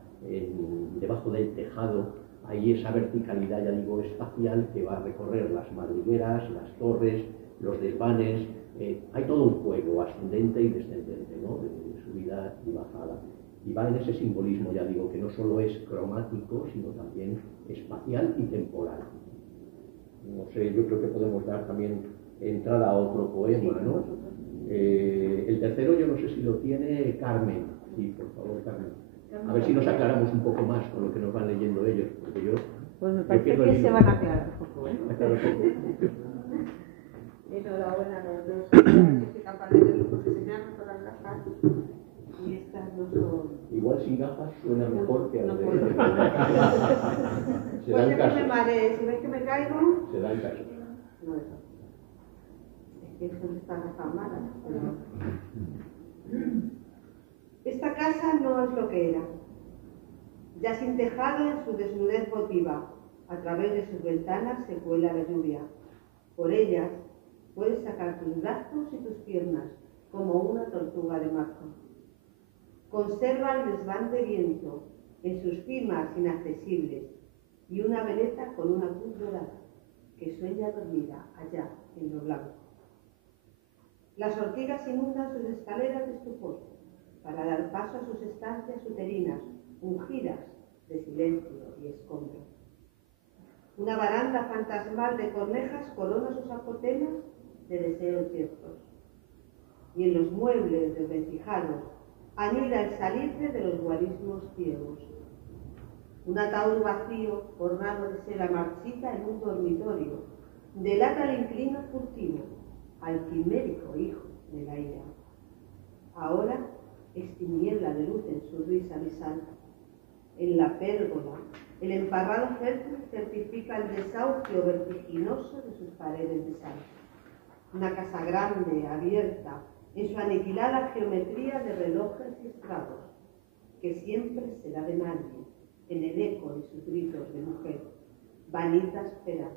debajo del tejado, hay esa verticalidad, ya digo, espacial que va a recorrer las madrigueras, las torres, los desvanes. Hay todo un juego ascendente y descendente, ¿no? De subida y bajada. Y va en ese simbolismo, ya digo, que no solo es cromático, sino también espacial y temporal. No sé, yo creo que podemos dar también entrada a otro poema, ¿no? El tercero, yo no sé si lo tiene Carmen. Sí, por favor, Carmen. A ver si nos aclaramos un poco más con lo que nos van leyendo ellos, porque yo... Pues me parece que se van a aclarar un poco, ¿eh? Enhorabuena a los dos. Soy capaz de leerlo porque se me han roto las gafas y estas no son... Igual sin gafas suena mejor que al no de... puedo. Se Pues dan yo caso. que me mareé, si ves que me caigo... Se dan caso. No, eso. Es que son estas gafas malas. Esta casa no es lo que era. Ya sin tejado en su desnudez votiva, a través de sus ventanas se cuela la lluvia. Por ellas puedes sacar tus brazos y tus piernas como una tortuga de marco. Conserva el desván de viento en sus cimas inaccesibles y una veleta con una cruz dorada que sueña dormida allá en lo blanco. Las ortigas inundan sus escaleras de estupor para dar paso a sus estancias uterinas, ungidas de silencio y escombro. Una baranda fantasmal de cornejas corona sus apotemas de deseos ciertos. Y en los muebles desvencijados anida el salitre de los guarismos ciegos. Un ataúd vacío, ornado de seda marchita en un dormitorio, delata el inclino furtivo al quimérico hijo de la ira. Ahora es tiniebla de luz en su risa abisal. En la pérgola, el emparrado fértil certifica el desahucio vertiginoso de sus paredes de sal. Una casa grande, abierta, en su aniquilada geometría de relojes y estrados, que siempre será de nadie, en el eco de sus gritos de mujer, vanita espera.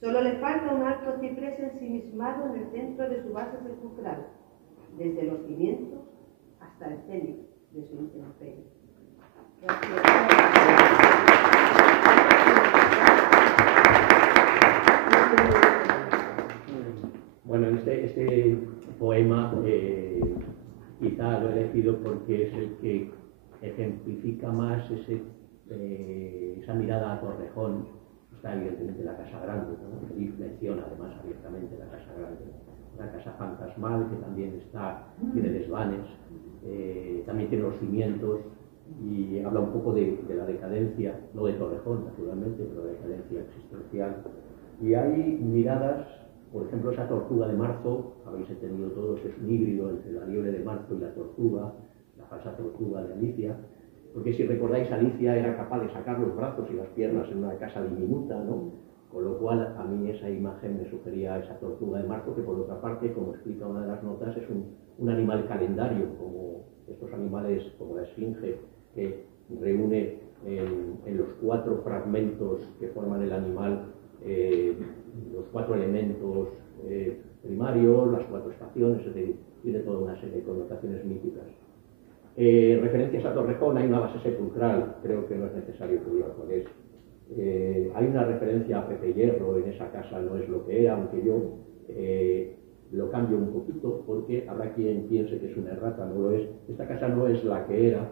Solo le falta un alto ciprés ensimismado en el centro de su base sepulcral, desde los cimientos hasta el cenit de su intemperie. Bueno, este poema quizá lo he elegido porque es el que ejemplifica más esa mirada a Torrejón. Está evidentemente la Casa Grande, ¿no? Feliz menciona además abiertamente la Casa Grande, una casa fantasmal que también tiene desvanes, también tiene los cimientos y habla un poco de la decadencia, no de Torrejón naturalmente, pero de la decadencia existencial. Y hay miradas, por ejemplo, esa tortuga de marzo, habéis entendido todos que es un híbrido entre la liebre de marzo y la tortuga, la falsa tortuga de Alicia, porque si recordáis, Alicia era capaz de sacar los brazos y las piernas en una casa diminuta, ¿no? Con lo cual, a mí esa imagen me sugería esa tortuga de marzo, que por otra parte, como explica una de las notas, es un animal calendario, como estos animales, como la esfinge, que reúne en los 4 fragmentos que forman el animal, los 4 elementos primarios, las 4 estaciones, es decir, tiene toda una serie de connotaciones míticas. Referencias a Torrejón, hay una base sepulcral, creo que no es necesario que diga cuál es. Hay una referencia a Pepe Hierro, en esa casa no es lo que era, aunque yo lo cambio un poquito porque habrá quien piense que es una errata, no lo es. Esta casa no es la que era,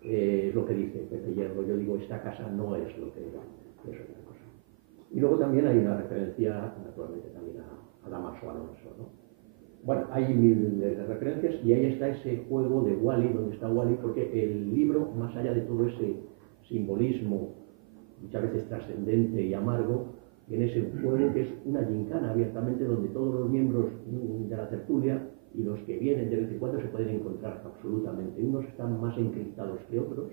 es lo que dice Pepe Hierro. Yo digo, esta casa no es lo que era, es otra cosa. Y luego también hay una referencia, naturalmente, también a Damaso Alonso, ¿no? Bueno, hay miles de referencias y ahí está ese juego de Wally, donde está Wally, porque el libro, más allá de todo ese simbolismo, muchas veces trascendente y amargo, tiene ese juego que es una gincana abiertamente, donde todos los miembros de la tertulia y los que vienen de vez en cuando se pueden encontrar absolutamente. Unos están más encriptados que otros,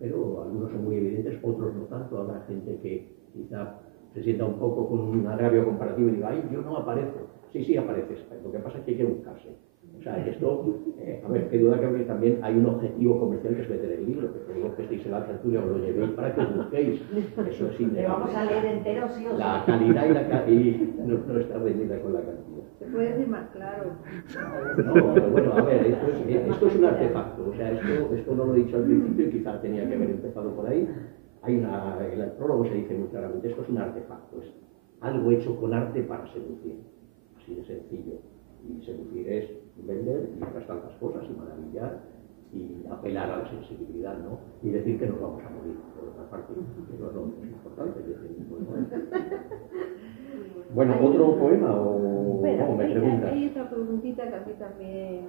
pero algunos son muy evidentes, otros no tanto. Habrá gente que quizá se sienta un poco con un agravio comparativo y diga, ay, yo no aparezco. Sí, apareces. Lo que pasa es que hay que buscarse. O sea, esto, a ver, qué duda que también hay un objetivo comercial que es vender el libro, que digo que estéis en la tertulia o lo llevéis para que os busquéis. Eso es innegable. Le vamos a leer entero, sí o sí. La calidad y no está reñida con la cantidad. Se puede decir más claro. No, pero bueno, a ver, esto es un artefacto. O sea, esto no lo he dicho al principio y quizá tenía que haber empezado por ahí. En el prólogo se dice muy claramente, esto es un artefacto, es algo hecho con arte para seducir. Así de sencillo. Y seducir es vender y otras tantas cosas y maravillar y apelar a la sensibilidad, ¿no? Y decir que nos vamos a morir, por otra parte, que no es lo más importante. Bueno, ¿otro poema o Espera, no? Me preguntas. hay otra preguntita que a mí también.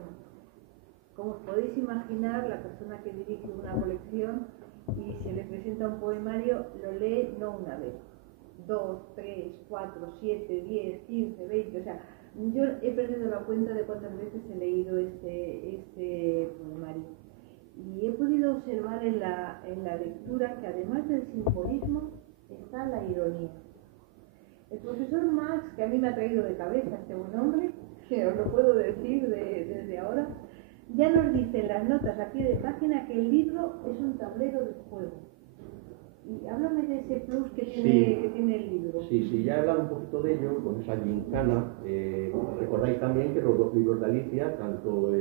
Como os podéis imaginar, la persona que dirige una colección y se le presenta un poemario, lo lee no una vez, 2, 3, 4, 7, 10, 15, 20, o sea, yo he perdido la cuenta de cuántas veces he leído este poemario. Y he podido observar en la lectura que además del simbolismo está la ironía. El profesor Max, que a mí me ha traído de cabeza este buen hombre, que os lo puedo decir desde ahora, ya nos dice en las notas a pie de página que el libro es un tablero de juego. Y háblame de ese plus que tiene el libro. Sí, ya he hablado un poquito de ello con esa gincana. Recordáis también que los 2 libros de Alicia, tanto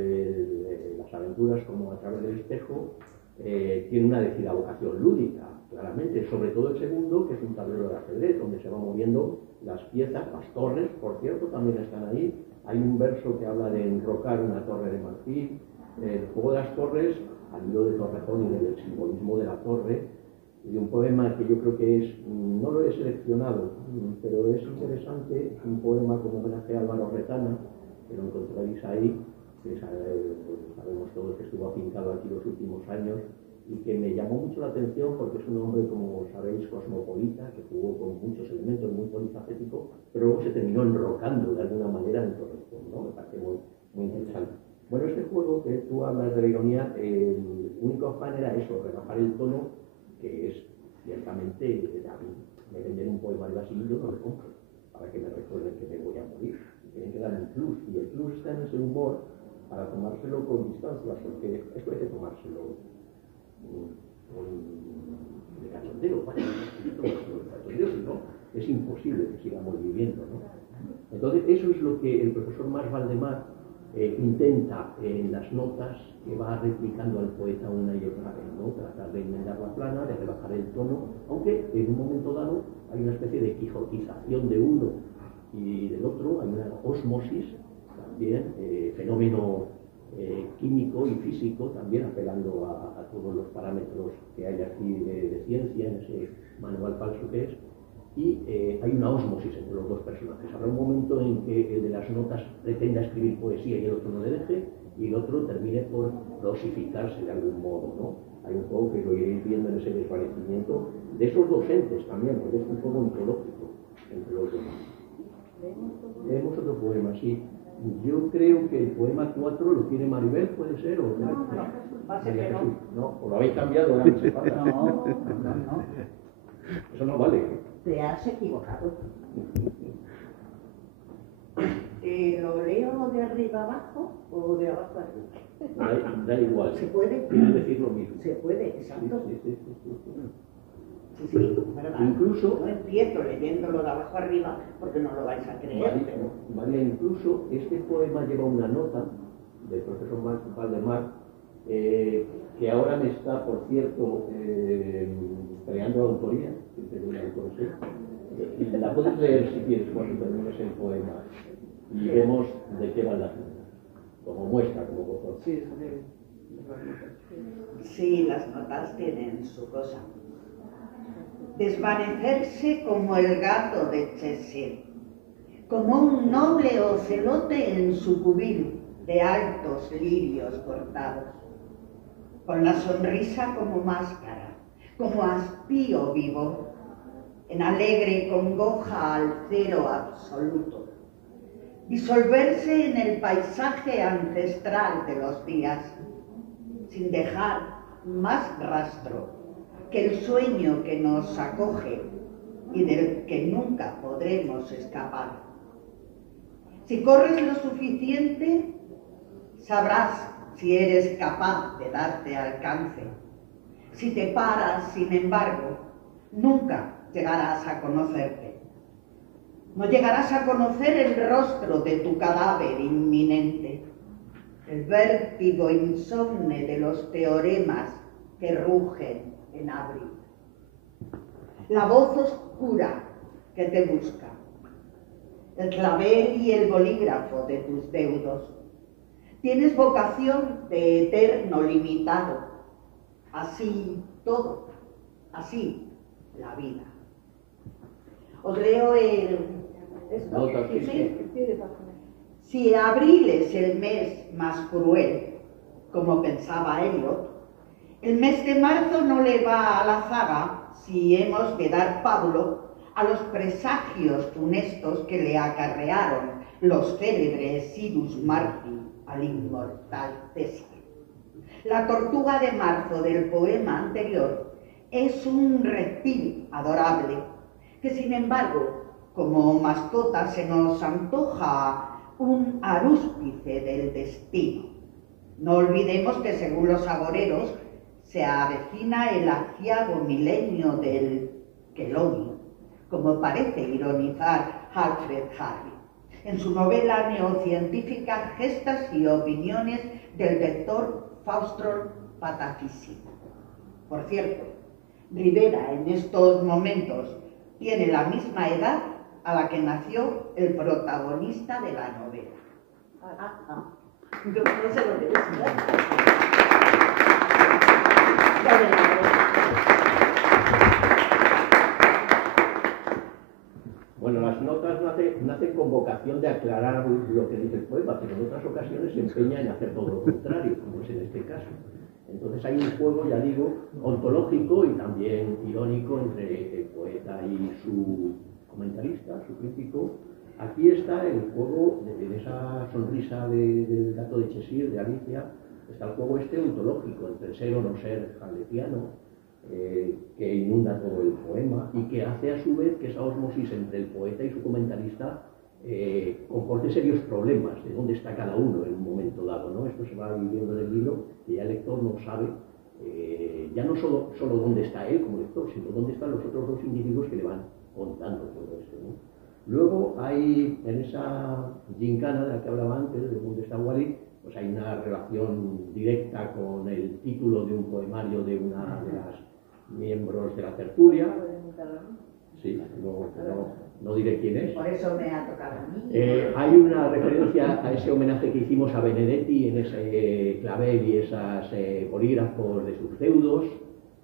Las aventuras como A través del espejo, tienen una decidida vocación lúdica, claramente, sobre todo el segundo, que es un tablero de ajedrez, donde se van moviendo las piezas, las torres, por cierto, también están ahí. Hay un verso que habla de enrocar una torre de marfil. El juego de las torres, al hilo de Torrejón y del simbolismo de la torre, y de un poema que yo creo que es, no lo he seleccionado, pero es interesante, un poema como homenaje a Álvaro Retana, que lo encontráis ahí, que sabemos todos que estuvo afincado aquí los últimos años, y que me llamó mucho la atención porque es un hombre, como sabéis, cosmopolita, que jugó con muchos elementos, muy polifacético, pero luego se terminó enrocando de alguna manera en Torrejón, ¿no? Me parece muy interesante. Bueno, este juego que tú hablas de la ironía, el único afán era eso, rebajar el tono, que es ciertamente, me venden un poema de así, yo no lo compro, para que me recuerden que me voy a morir. Tienen que dar un plus, y el plus está en ese humor para tomárselo con distancia, porque esto hay que tomárselo de cachondeo, ¿vale? Si no, es imposible que sigamos viviendo, ¿no? Entonces, eso es lo que el profesor Mas Valdemar intenta en las notas que va replicando al poeta una y otra vez, ¿no? Tratar de enmendar la plana, de rebajar el tono, aunque en un momento dado hay una especie de quijotización de uno y del otro, hay una osmosis también, fenómeno químico y físico, también apelando a todos los parámetros que hay aquí de ciencia en ese manual falso que es, y hay una ósmosis entre los dos personajes. Habrá un momento en que el de las notas pretenda escribir poesía y el otro no le deje, y el otro termine por dosificarse de algún modo, ¿no? Hay un juego que lo iréis viendo en ese desvanecimiento de esos docentes también, porque es un juego ontológico entre los demás. Leemos otro poema, sí. Yo creo que el poema 4 lo tiene Maribel, ¿puede ser? ¿O no? Va a ser que no. No, ¿o lo habéis cambiado? No. Eso no vale. Te has equivocado. ¿Lo leo de arriba abajo o de abajo arriba? Da igual. ¿Se puede? Quiere decir lo mismo. Se puede, exacto. Sí. Sí, ¿verdad? Incluso, no empiezo leyéndolo de abajo arriba porque no lo vais a creer. María, incluso este poema lleva una nota del profesor Valdemar, que ahora me está, por cierto, creando autoría, y la puedes leer si quieres cuando termines el poema y vemos de qué va la notas, como muestra, como botón. Sí, las notas tienen su cosa. Desvanecerse como el gato de Cheshire, como un noble ocelote en su cubil de altos lirios cortados, con la sonrisa como máscara, como hastío vivo, en alegre congoja al cero absoluto, disolverse en el paisaje ancestral de los días, sin dejar más rastro que el sueño que nos acoge y del que nunca podremos escapar. Si corres lo suficiente, sabrás si eres capaz de darte alcance. Si te paras, sin embargo, nunca llegarás a conocerte. No llegarás a conocer el rostro de tu cadáver inminente, el vértigo insomne de los teoremas que rugen en abril, la voz oscura que te busca, el clavel y el bolígrafo de tus deudos. Tienes vocación de eterno limitado, así todo, así la vida. Os leo esto. Si abril es el mes más cruel, como pensaba Eliot, el mes de marzo no le va a la zaga si hemos de dar pábulo a los presagios funestos que le acarrearon los célebres Cyrus Marty al inmortal César. La tortuga de marzo del poema anterior es un reptil adorable que, sin embargo, como mascota se nos antoja un arúspice del destino. No olvidemos que, según los agoreros, se avecina el aciago milenio del quelonio, como parece ironizar Alfred Harry en su novela neocientífica Gestas y opiniones del vector Faustron Patafísico. Por cierto, Rivera en estos momentos tiene la misma edad a la que nació el protagonista de la novela. No sé lo que es. Bueno, las notas nacen con vocación de aclarar lo que dice el poema, pero en otras ocasiones se empeña en hacer todo lo contrario, como es en este caso. Entonces hay un juego, ya digo, ontológico y también irónico entre el poeta y su comentarista, su crítico. Aquí está el juego de esa sonrisa del gato de Cheshire, de Alicia, está el juego este ontológico entre el ser o no ser hamletiano, que inunda todo el poema y que hace a su vez que esa osmosis entre el poeta y su comentarista comporte serios problemas de dónde está cada uno en un momento dado, ¿no? Esto se va viviendo en el libro, que ya el lector no sabe ya no solo dónde está él como lector, sino dónde están los otros dos individuos que le van contando todo esto, ¿no? Luego hay, en esa gincana de la que hablaba antes, de dónde está Wally, pues hay una relación directa con el título de un poemario de una de las miembros de la tertulia. Sí, no diré quién es. Por eso me ha tocado a mí. Hay una referencia a ese homenaje que hicimos a Benedetti en ese clavel y esas bolígrafos de sus feudos.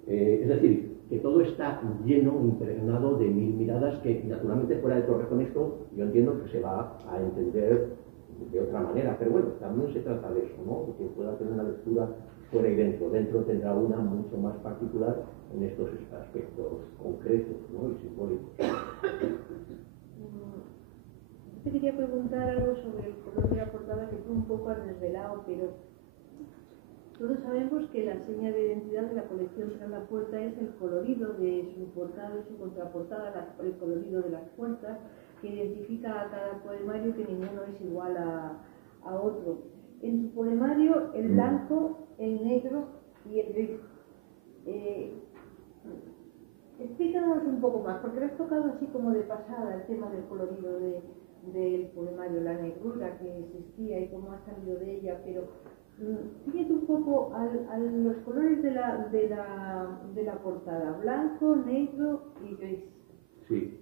Es decir, que todo está lleno, impregnado de mil miradas que naturalmente fuera de Torrejón esto yo entiendo que se va a entender de otra manera, pero bueno, también se trata de eso, ¿no? Que pueda tener una lectura fuera y dentro. Dentro tendrá una mucho más particular en estos aspectos concretos, ¿no? Y simbólicos. Te quería preguntar algo sobre el color de la portada que tú un poco has desvelado, pero todos sabemos que la seña de identidad de la colección Tras la Puerta es el colorido de su portada y su contraportada, el colorido de las puertas, que identifica a cada poemario, que ninguno es igual a otro. En su poemario, el blanco, el negro y el gris. Explícanos un poco más, porque lo has tocado así como de pasada el tema del colorido del poemario, la negrura que existía y cómo ha salido de ella, pero fíjate un poco a los colores de la portada, blanco, negro y gris. Sí.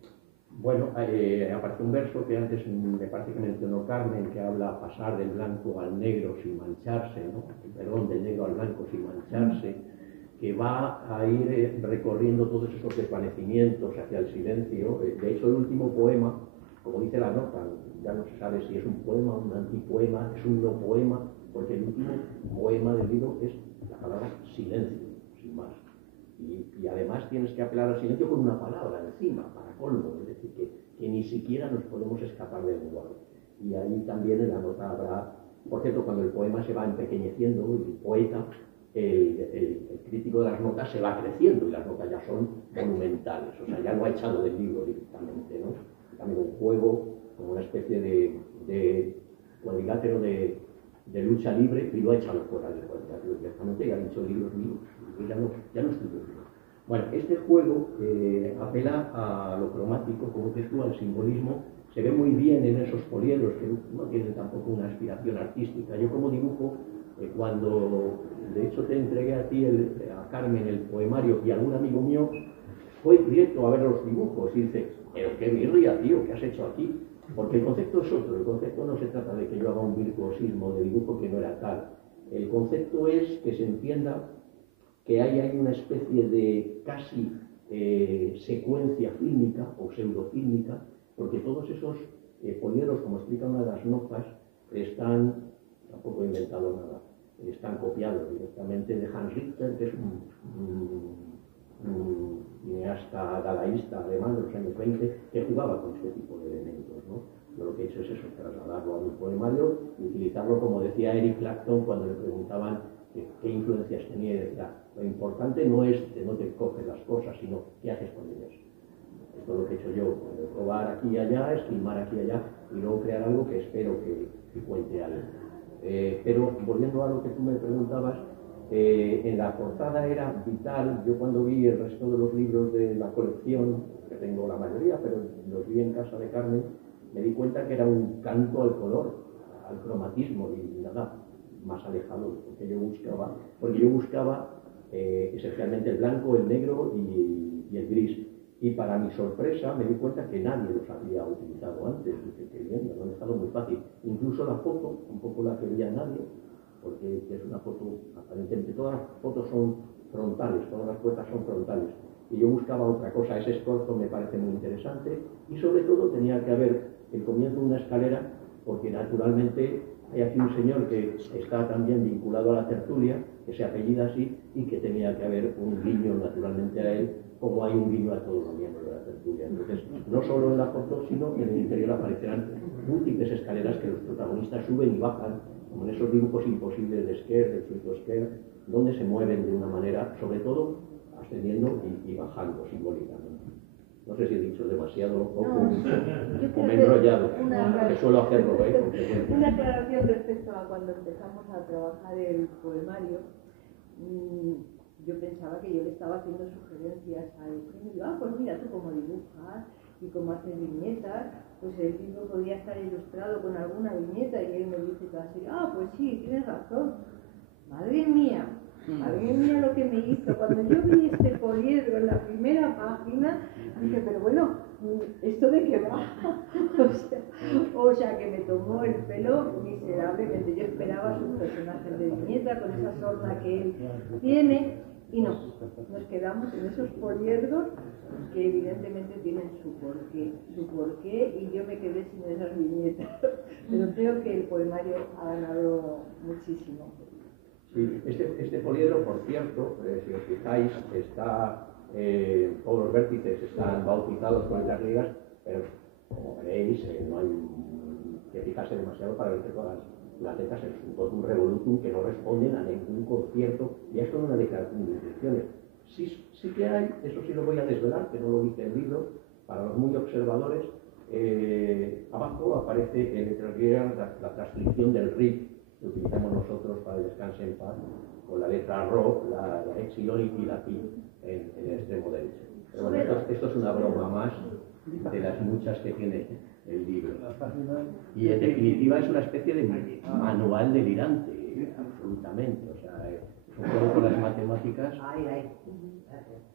Bueno, aparece un verso que antes me parece que mencionó Carmen, que habla pasar del blanco al negro sin mancharse, ¿no? Perdón, del negro al blanco sin mancharse, que va a ir recorriendo todos esos desvanecimientos hacia el silencio. De hecho, el último poema, como dice la nota, ya no se sabe si es un poema, un antipoema, es un no poema, porque el último poema del libro es la palabra silencio, sin más. Y además tienes que apelar al silencio con una palabra encima, para colmo, es decir, que ni siquiera nos podemos escapar del lenguaje. Y ahí también en la nota habrá, por cierto, cuando el poema se va empequeñeciendo, el poeta, el crítico de las notas se va creciendo y las notas ya son monumentales, o sea, ya lo ha echado del libro directamente, ¿no? También un juego, como una especie de cuadrilátero de lucha libre y lo ha echado fuera del cuadrilátero directamente y ha dicho libros míos. Ya no estoy viendo. Bueno, este juego apela a lo cromático, como dices tú, al simbolismo. Se ve muy bien en esos polielos que no tienen tampoco una aspiración artística. Yo como dibujo, cuando de hecho te entregué a ti, a Carmen, el poemario y a algún amigo mío, fue directo a ver los dibujos y dice, pero qué birria, tío, ¿qué has hecho aquí? Porque el concepto es otro. El concepto no se trata de que yo haga un virtuosismo de dibujo que no era tal. El concepto es que se entienda que hay una especie de casi secuencia fílmica o pseudofílmica, porque todos esos polieros, como explica una de las notas, están, tampoco he inventado nada, están copiados directamente de Hans Richter, que es un cineasta dadaísta alemán de los años 20, que jugaba con este tipo de elementos, ¿no? Yo lo que he hecho es eso, trasladarlo a mi poemario y utilizarlo, como decía Eric Clapton cuando le preguntaban qué influencias tenía, y decía, lo importante no es que no te coges las cosas, sino qué haces con ellas. Esto es lo que he hecho yo, probar aquí y allá, esquilmar aquí y allá, y luego crear algo que espero que cuente algo. Pero volviendo a lo que tú me preguntabas, en la portada era vital. Yo cuando vi el resto de los libros de la colección, que tengo la mayoría, pero los vi en casa de Carmen, me di cuenta que era un canto al color, al cromatismo y nada más alejado de lo que yo buscaba, porque yo buscaba esencialmente el blanco, el negro y el gris. Y para mi sorpresa me di cuenta que nadie los había utilizado antes, y que bien, me lo han dejado muy fácil. Incluso la foto, un poco la que veía nadie, porque es una foto, aparentemente todas las fotos son frontales, todas las puertas son frontales. Y yo buscaba otra cosa, ese escorzo me parece muy interesante, y sobre todo tenía que haber el comienzo de una escalera, porque naturalmente hay aquí un señor que está también vinculado a la tertulia, que se apellida así, y que tenía que haber un guiño naturalmente a él, como hay un guiño a todos los miembros de la tertulia. Entonces, no solo en la foto, sino en el interior aparecerán múltiples escaleras que los protagonistas suben y bajan, como en esos dibujos imposibles de Esquer, del suizo Esquer, donde se mueven de una manera, sobre todo, ascendiendo y bajando simbólicamente. No sé si he dicho demasiado o me he enrollado, que suelo hacerlo, Una aclaración respecto a cuando empezamos a trabajar el poemario. Yo pensaba que yo le estaba haciendo sugerencias a él. Y digo, pues mira, tú como dibujas y como haces viñetas, pues el libro podría estar ilustrado con alguna viñeta. Y él me dice casi, pues sí, tienes razón. Madre mía lo que me hizo. Cuando yo vi este poliedro en la primera página, dije, pero bueno, ¿esto de qué va? o sea, que me tomó el pelo miserablemente. Yo esperaba sus personajes de viñeta con esa sorna que él tiene, y no, nos quedamos en esos poliedros que evidentemente tienen su porqué, y yo me quedé sin esas viñetas. Pero creo que el poemario ha ganado muchísimo. Sí, este poliedro, por cierto, si os fijáis, está, todos los vértices están bautizados con letras griegas, pero como veréis, no hay que fijarse demasiado para ver que todas las letras son todo un revolutum que no responden a ningún concierto, y esto no es una declaración de intenciones. Sí que hay, eso sí lo voy a desvelar, que no lo dice el libro, para los muy observadores. Abajo aparece en letras griegas la transcripción del RIP que utilizamos nosotros para el descanse en paz, con la letra Ro, la Epsilon y la Pi en el extremo derecho. Pero bueno, esto es una broma más de las muchas que tiene el libro. Y en definitiva es una especie de manual delirante, absolutamente. O sea, es un juego con las matemáticas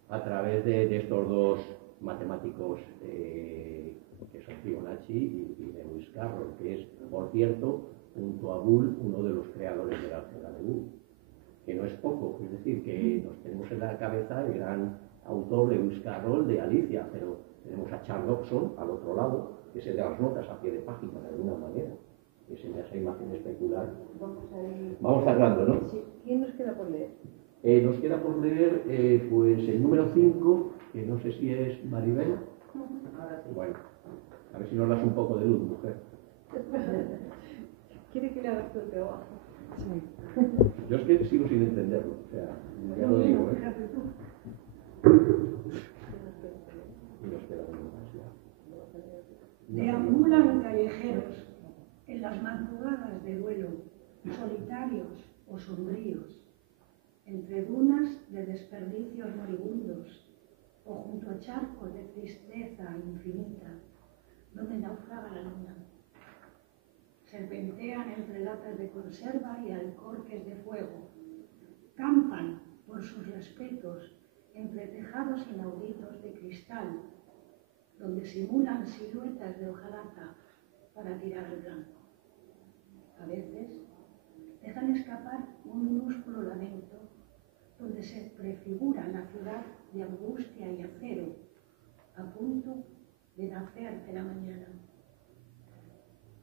a través de estos dos matemáticos que son Fibonacci y Lewis Carroll, que es, por cierto, junto a Boole, uno de los creadores del álgebra de Boole, que no es poco. Es decir, que nos tenemos en la cabeza el gran autor Lewis Carroll de Alicia, pero tenemos a Charles Dodson al otro lado, que se da las notas a pie de página de alguna manera, que se esa imagen especular. Vamos cerrando, ¿no? Sí. ¿Quién nos queda por leer? Nos queda por leer pues el número 5, que no sé si es Maribel. Bueno, a ver si nos das un poco de luz, mujer. ¿Quiere que le haga todo el trabajo? Sí. Yo es que sigo sin entenderlo, o sea, ya lo digo, Y nos queda uno más ya. Deambulan callejeros en las madrugadas de duelo, solitarios o sombríos, entre dunas de desperdicios moribundos o junto a charcos de tristeza infinita, donde naufraga la luna. Serpentean entre latas de conserva y alcorques de fuego. Campan por sus respetos entre tejados inauditos de cristal, donde simulan siluetas de hojarasca para tirar el blanco. A veces dejan escapar un minúsculo lamento, donde se prefigura la ciudad de angustia y acero, a punto de nacer de la mañana.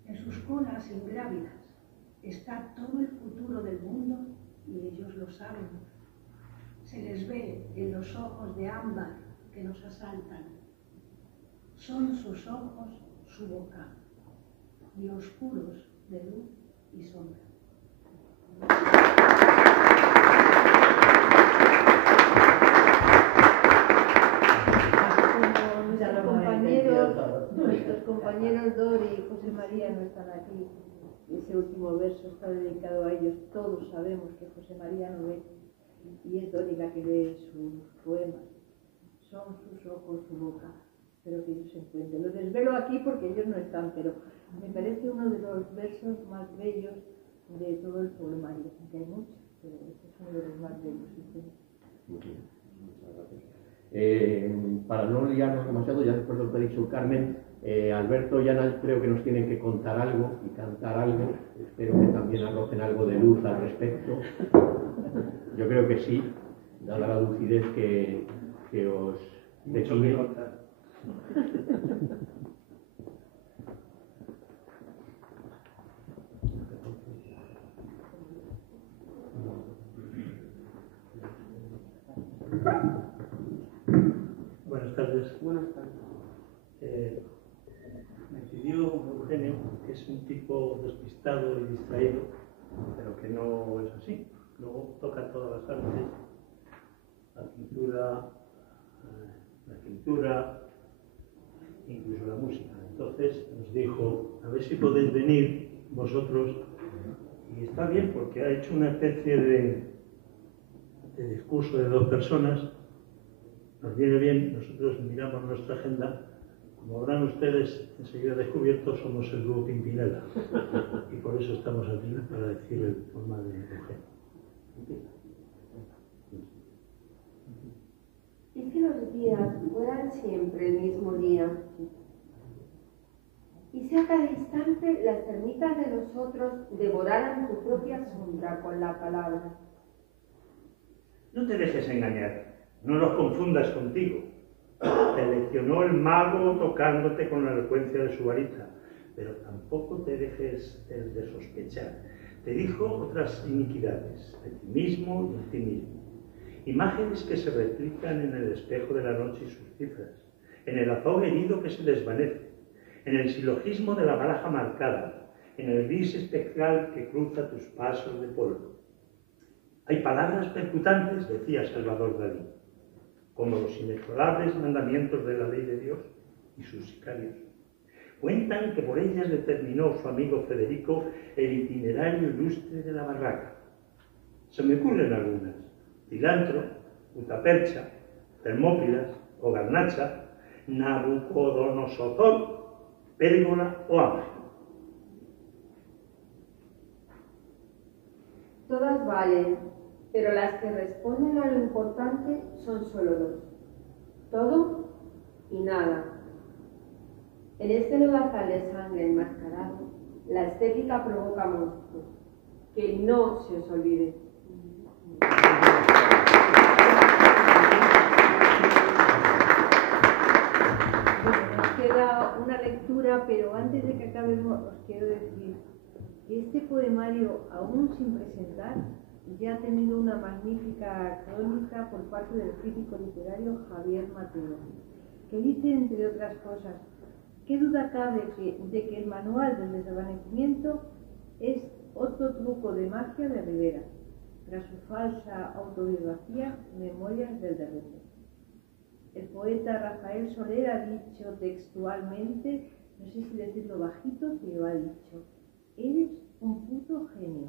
En sus colas ingrávidas está todo el futuro del mundo y ellos lo saben. Se les ve en los ojos de ámbar que nos asaltan. Son sus ojos su boca, y oscuros de luz y sombra. Nuestros compañeros Dori y José María no están aquí. Ese último verso está dedicado a ellos. Todos sabemos que José María no ve, y es Dori la que lee sus poemas. Son sus ojos, su boca. Espero que ellos se encuentren. Lo desvelo aquí porque ellos no están, pero me parece uno de los versos más bellos de todo el poemario. Aunque hay muchos, pero este es uno de los más bellos. Muchas gracias. Para no liarnos demasiado, ya después de lo que ha dicho Carmen, Alberto y Ana creo que nos tienen que contar algo y cantar algo. Espero que también arrojen algo de luz al respecto. Yo creo que sí, dada la lucidez que os define. Buenas tardes. Buenas tardes. Me pidió Eugenio, que es un tipo despistado y distraído, pero que no es así. Luego toca todas las artes, la escritura, incluso la música. Entonces nos dijo, a ver si podéis venir vosotros. Y está bien, porque ha hecho una especie de discurso de dos personas. Nos viene bien, nosotros miramos nuestra agenda. Como habrán ustedes enseguida descubierto, somos el dúo Pimpinela. Y por eso estamos aquí, para decir el poema de Eugenio. Y que los días fueran siempre el mismo día. Y si a cada instante las termitas de los otros devoraran tu propia sombra con la palabra. No te dejes engañar, no los confundas contigo. Te leccionó el mago tocándote con la elocuencia de su varita, pero tampoco te dejes de sospechar. Te dijo otras iniquidades, de ti mismo y en ti mismo. Imágenes que se replican en el espejo de la noche y sus cifras, en el azog herido que se desvanece, en el silogismo de la baraja marcada, en el gris espectral que cruza tus pasos de polvo. Hay palabras percutantes, decía Salvador Dalí, como los inexorables mandamientos de la ley de Dios y sus sicarios. Cuentan que por ellas determinó su amigo Federico el itinerario ilustre de la barraca. Se me ocurren algunas: cilantro, utapercha, termópilas o garnacha, Nabucodonosor, pérgola o ángel. Todas valen, pero las que responden a lo importante son solo dos: todo y nada. En este lodazal de sangre enmascarado, la estética provoca monstruos. Que no se os olvide. Bueno, nos queda una lectura, pero antes de que acabemos os quiero decir que este poemario, aún sin presentar, ya ha tenido una magnífica crónica por parte del crítico literario Javier Mateo, que dice, entre otras cosas, ¿qué duda cabe de que el manual del desvanecimiento es otro truco de magia de Rivera, tras su falsa autobiografía Memorias del Derrumbe? El poeta Rafael Soler ha dicho textualmente, no sé si decirlo bajito, pero ha dicho: eres un puto genio.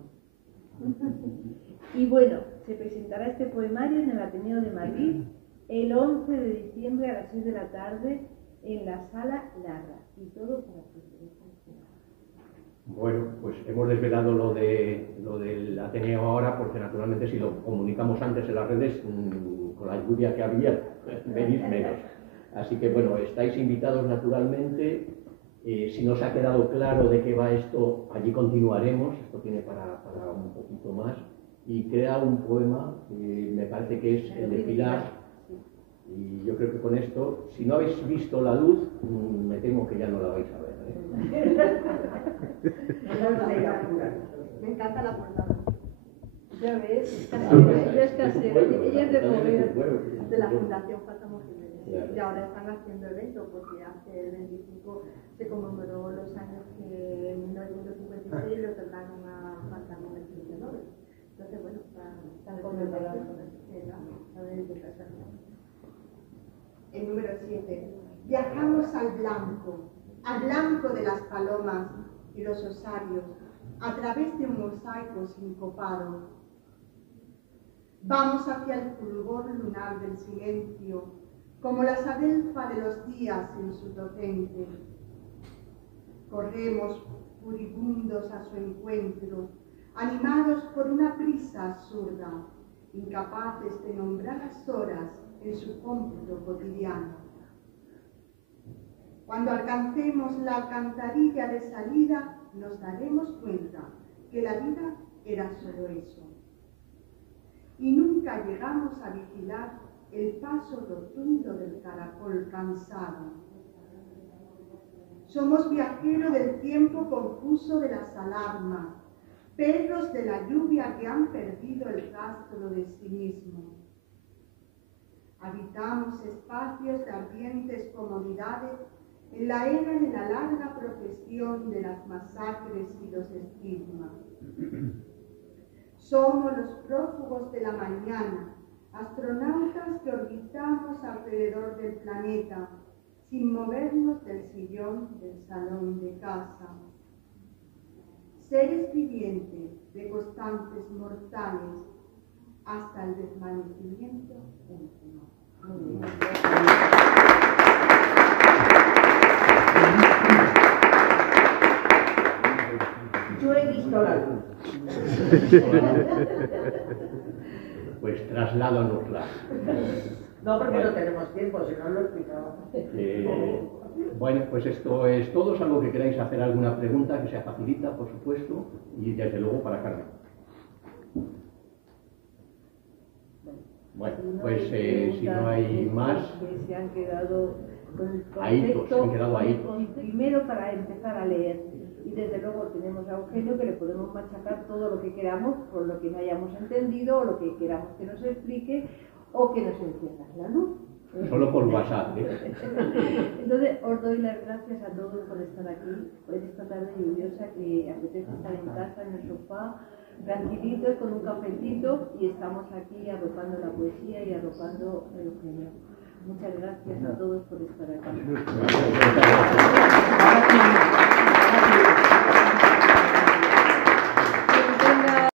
Y bueno, se presentará este poemario en el Ateneo de Madrid el 11 de diciembre a las 6 de la tarde en la Sala Larra. Y todo para que se dejen. Bueno, pues hemos desvelado lo del Ateneo ahora, porque naturalmente si lo comunicamos antes en las redes, con la lluvia que había, venid menos. Así que bueno, estáis invitados naturalmente. Si nos ha quedado claro de qué va esto, allí continuaremos. Esto tiene para un poquito más. Y crea un poema que me parece que es el de Pilar. Y yo creo que con esto, si no habéis visto la luz, me temo que ya no la vais a ver. Me encanta la portada. Ya ves, ella es casera, ella es de poder. De la Fundación Fátamo Jiménez. Y ahora están haciendo evento porque hace el 25 se conmemoró los años que en 1956 le otorgaron a Fátamo el premio Nobel. Entonces, bueno, están conmemorando la dedicación. El número 7. Viajamos al blanco de las palomas y los osarios, a través de un mosaico sincopado. Vamos hacia el fulgor lunar del silencio, como la sadelfa de los días en su docente. Corremos furibundos a su encuentro, animados por una prisa absurda, incapaces de nombrar las horas en su cómputo cotidiano. Cuando alcancemos la alcantarilla de salida, nos daremos cuenta que la vida era solo eso. Y nunca llegamos a vigilar el paso rotundo del caracol cansado. Somos viajeros del tiempo confuso de las alarmas, perros de la lluvia que han perdido el rastro de sí mismos. Habitamos espacios de ardientes comodidades en la era de la larga procesión de las masacres y los estigmas. Somos los prófugos de la mañana, astronautas que orbitamos alrededor del planeta, sin movernos del sillón del salón de casa. Seres vivientes de constantes mortales hasta el desvanecimiento último. Yo he visto la luz. Pues trasládanosla. No, porque no tenemos tiempo, si no lo explicaba. Bueno, pues esto es todo, salvo que queráis hacer alguna pregunta que sea facilita, por supuesto, y desde luego para Carmen. Bueno, pues si no hay más... Que se han quedado con el ahitos, se han quedado ahitos. Primero para empezar a leer. Y desde luego tenemos a Eugenio que le podemos machacar todo lo que queramos por lo que no hayamos entendido o lo que queramos que nos explique o que nos encienda la luz. Solo por WhatsApp, ¿eh? Entonces os doy las gracias a todos por estar aquí, por esta tarde lluviosa que apetece estar en casa, en el sofá, tranquilitos, con un cafecito, y estamos aquí arropando la poesía y arropando el Eugenio. Muchas gracias a todos por estar aquí.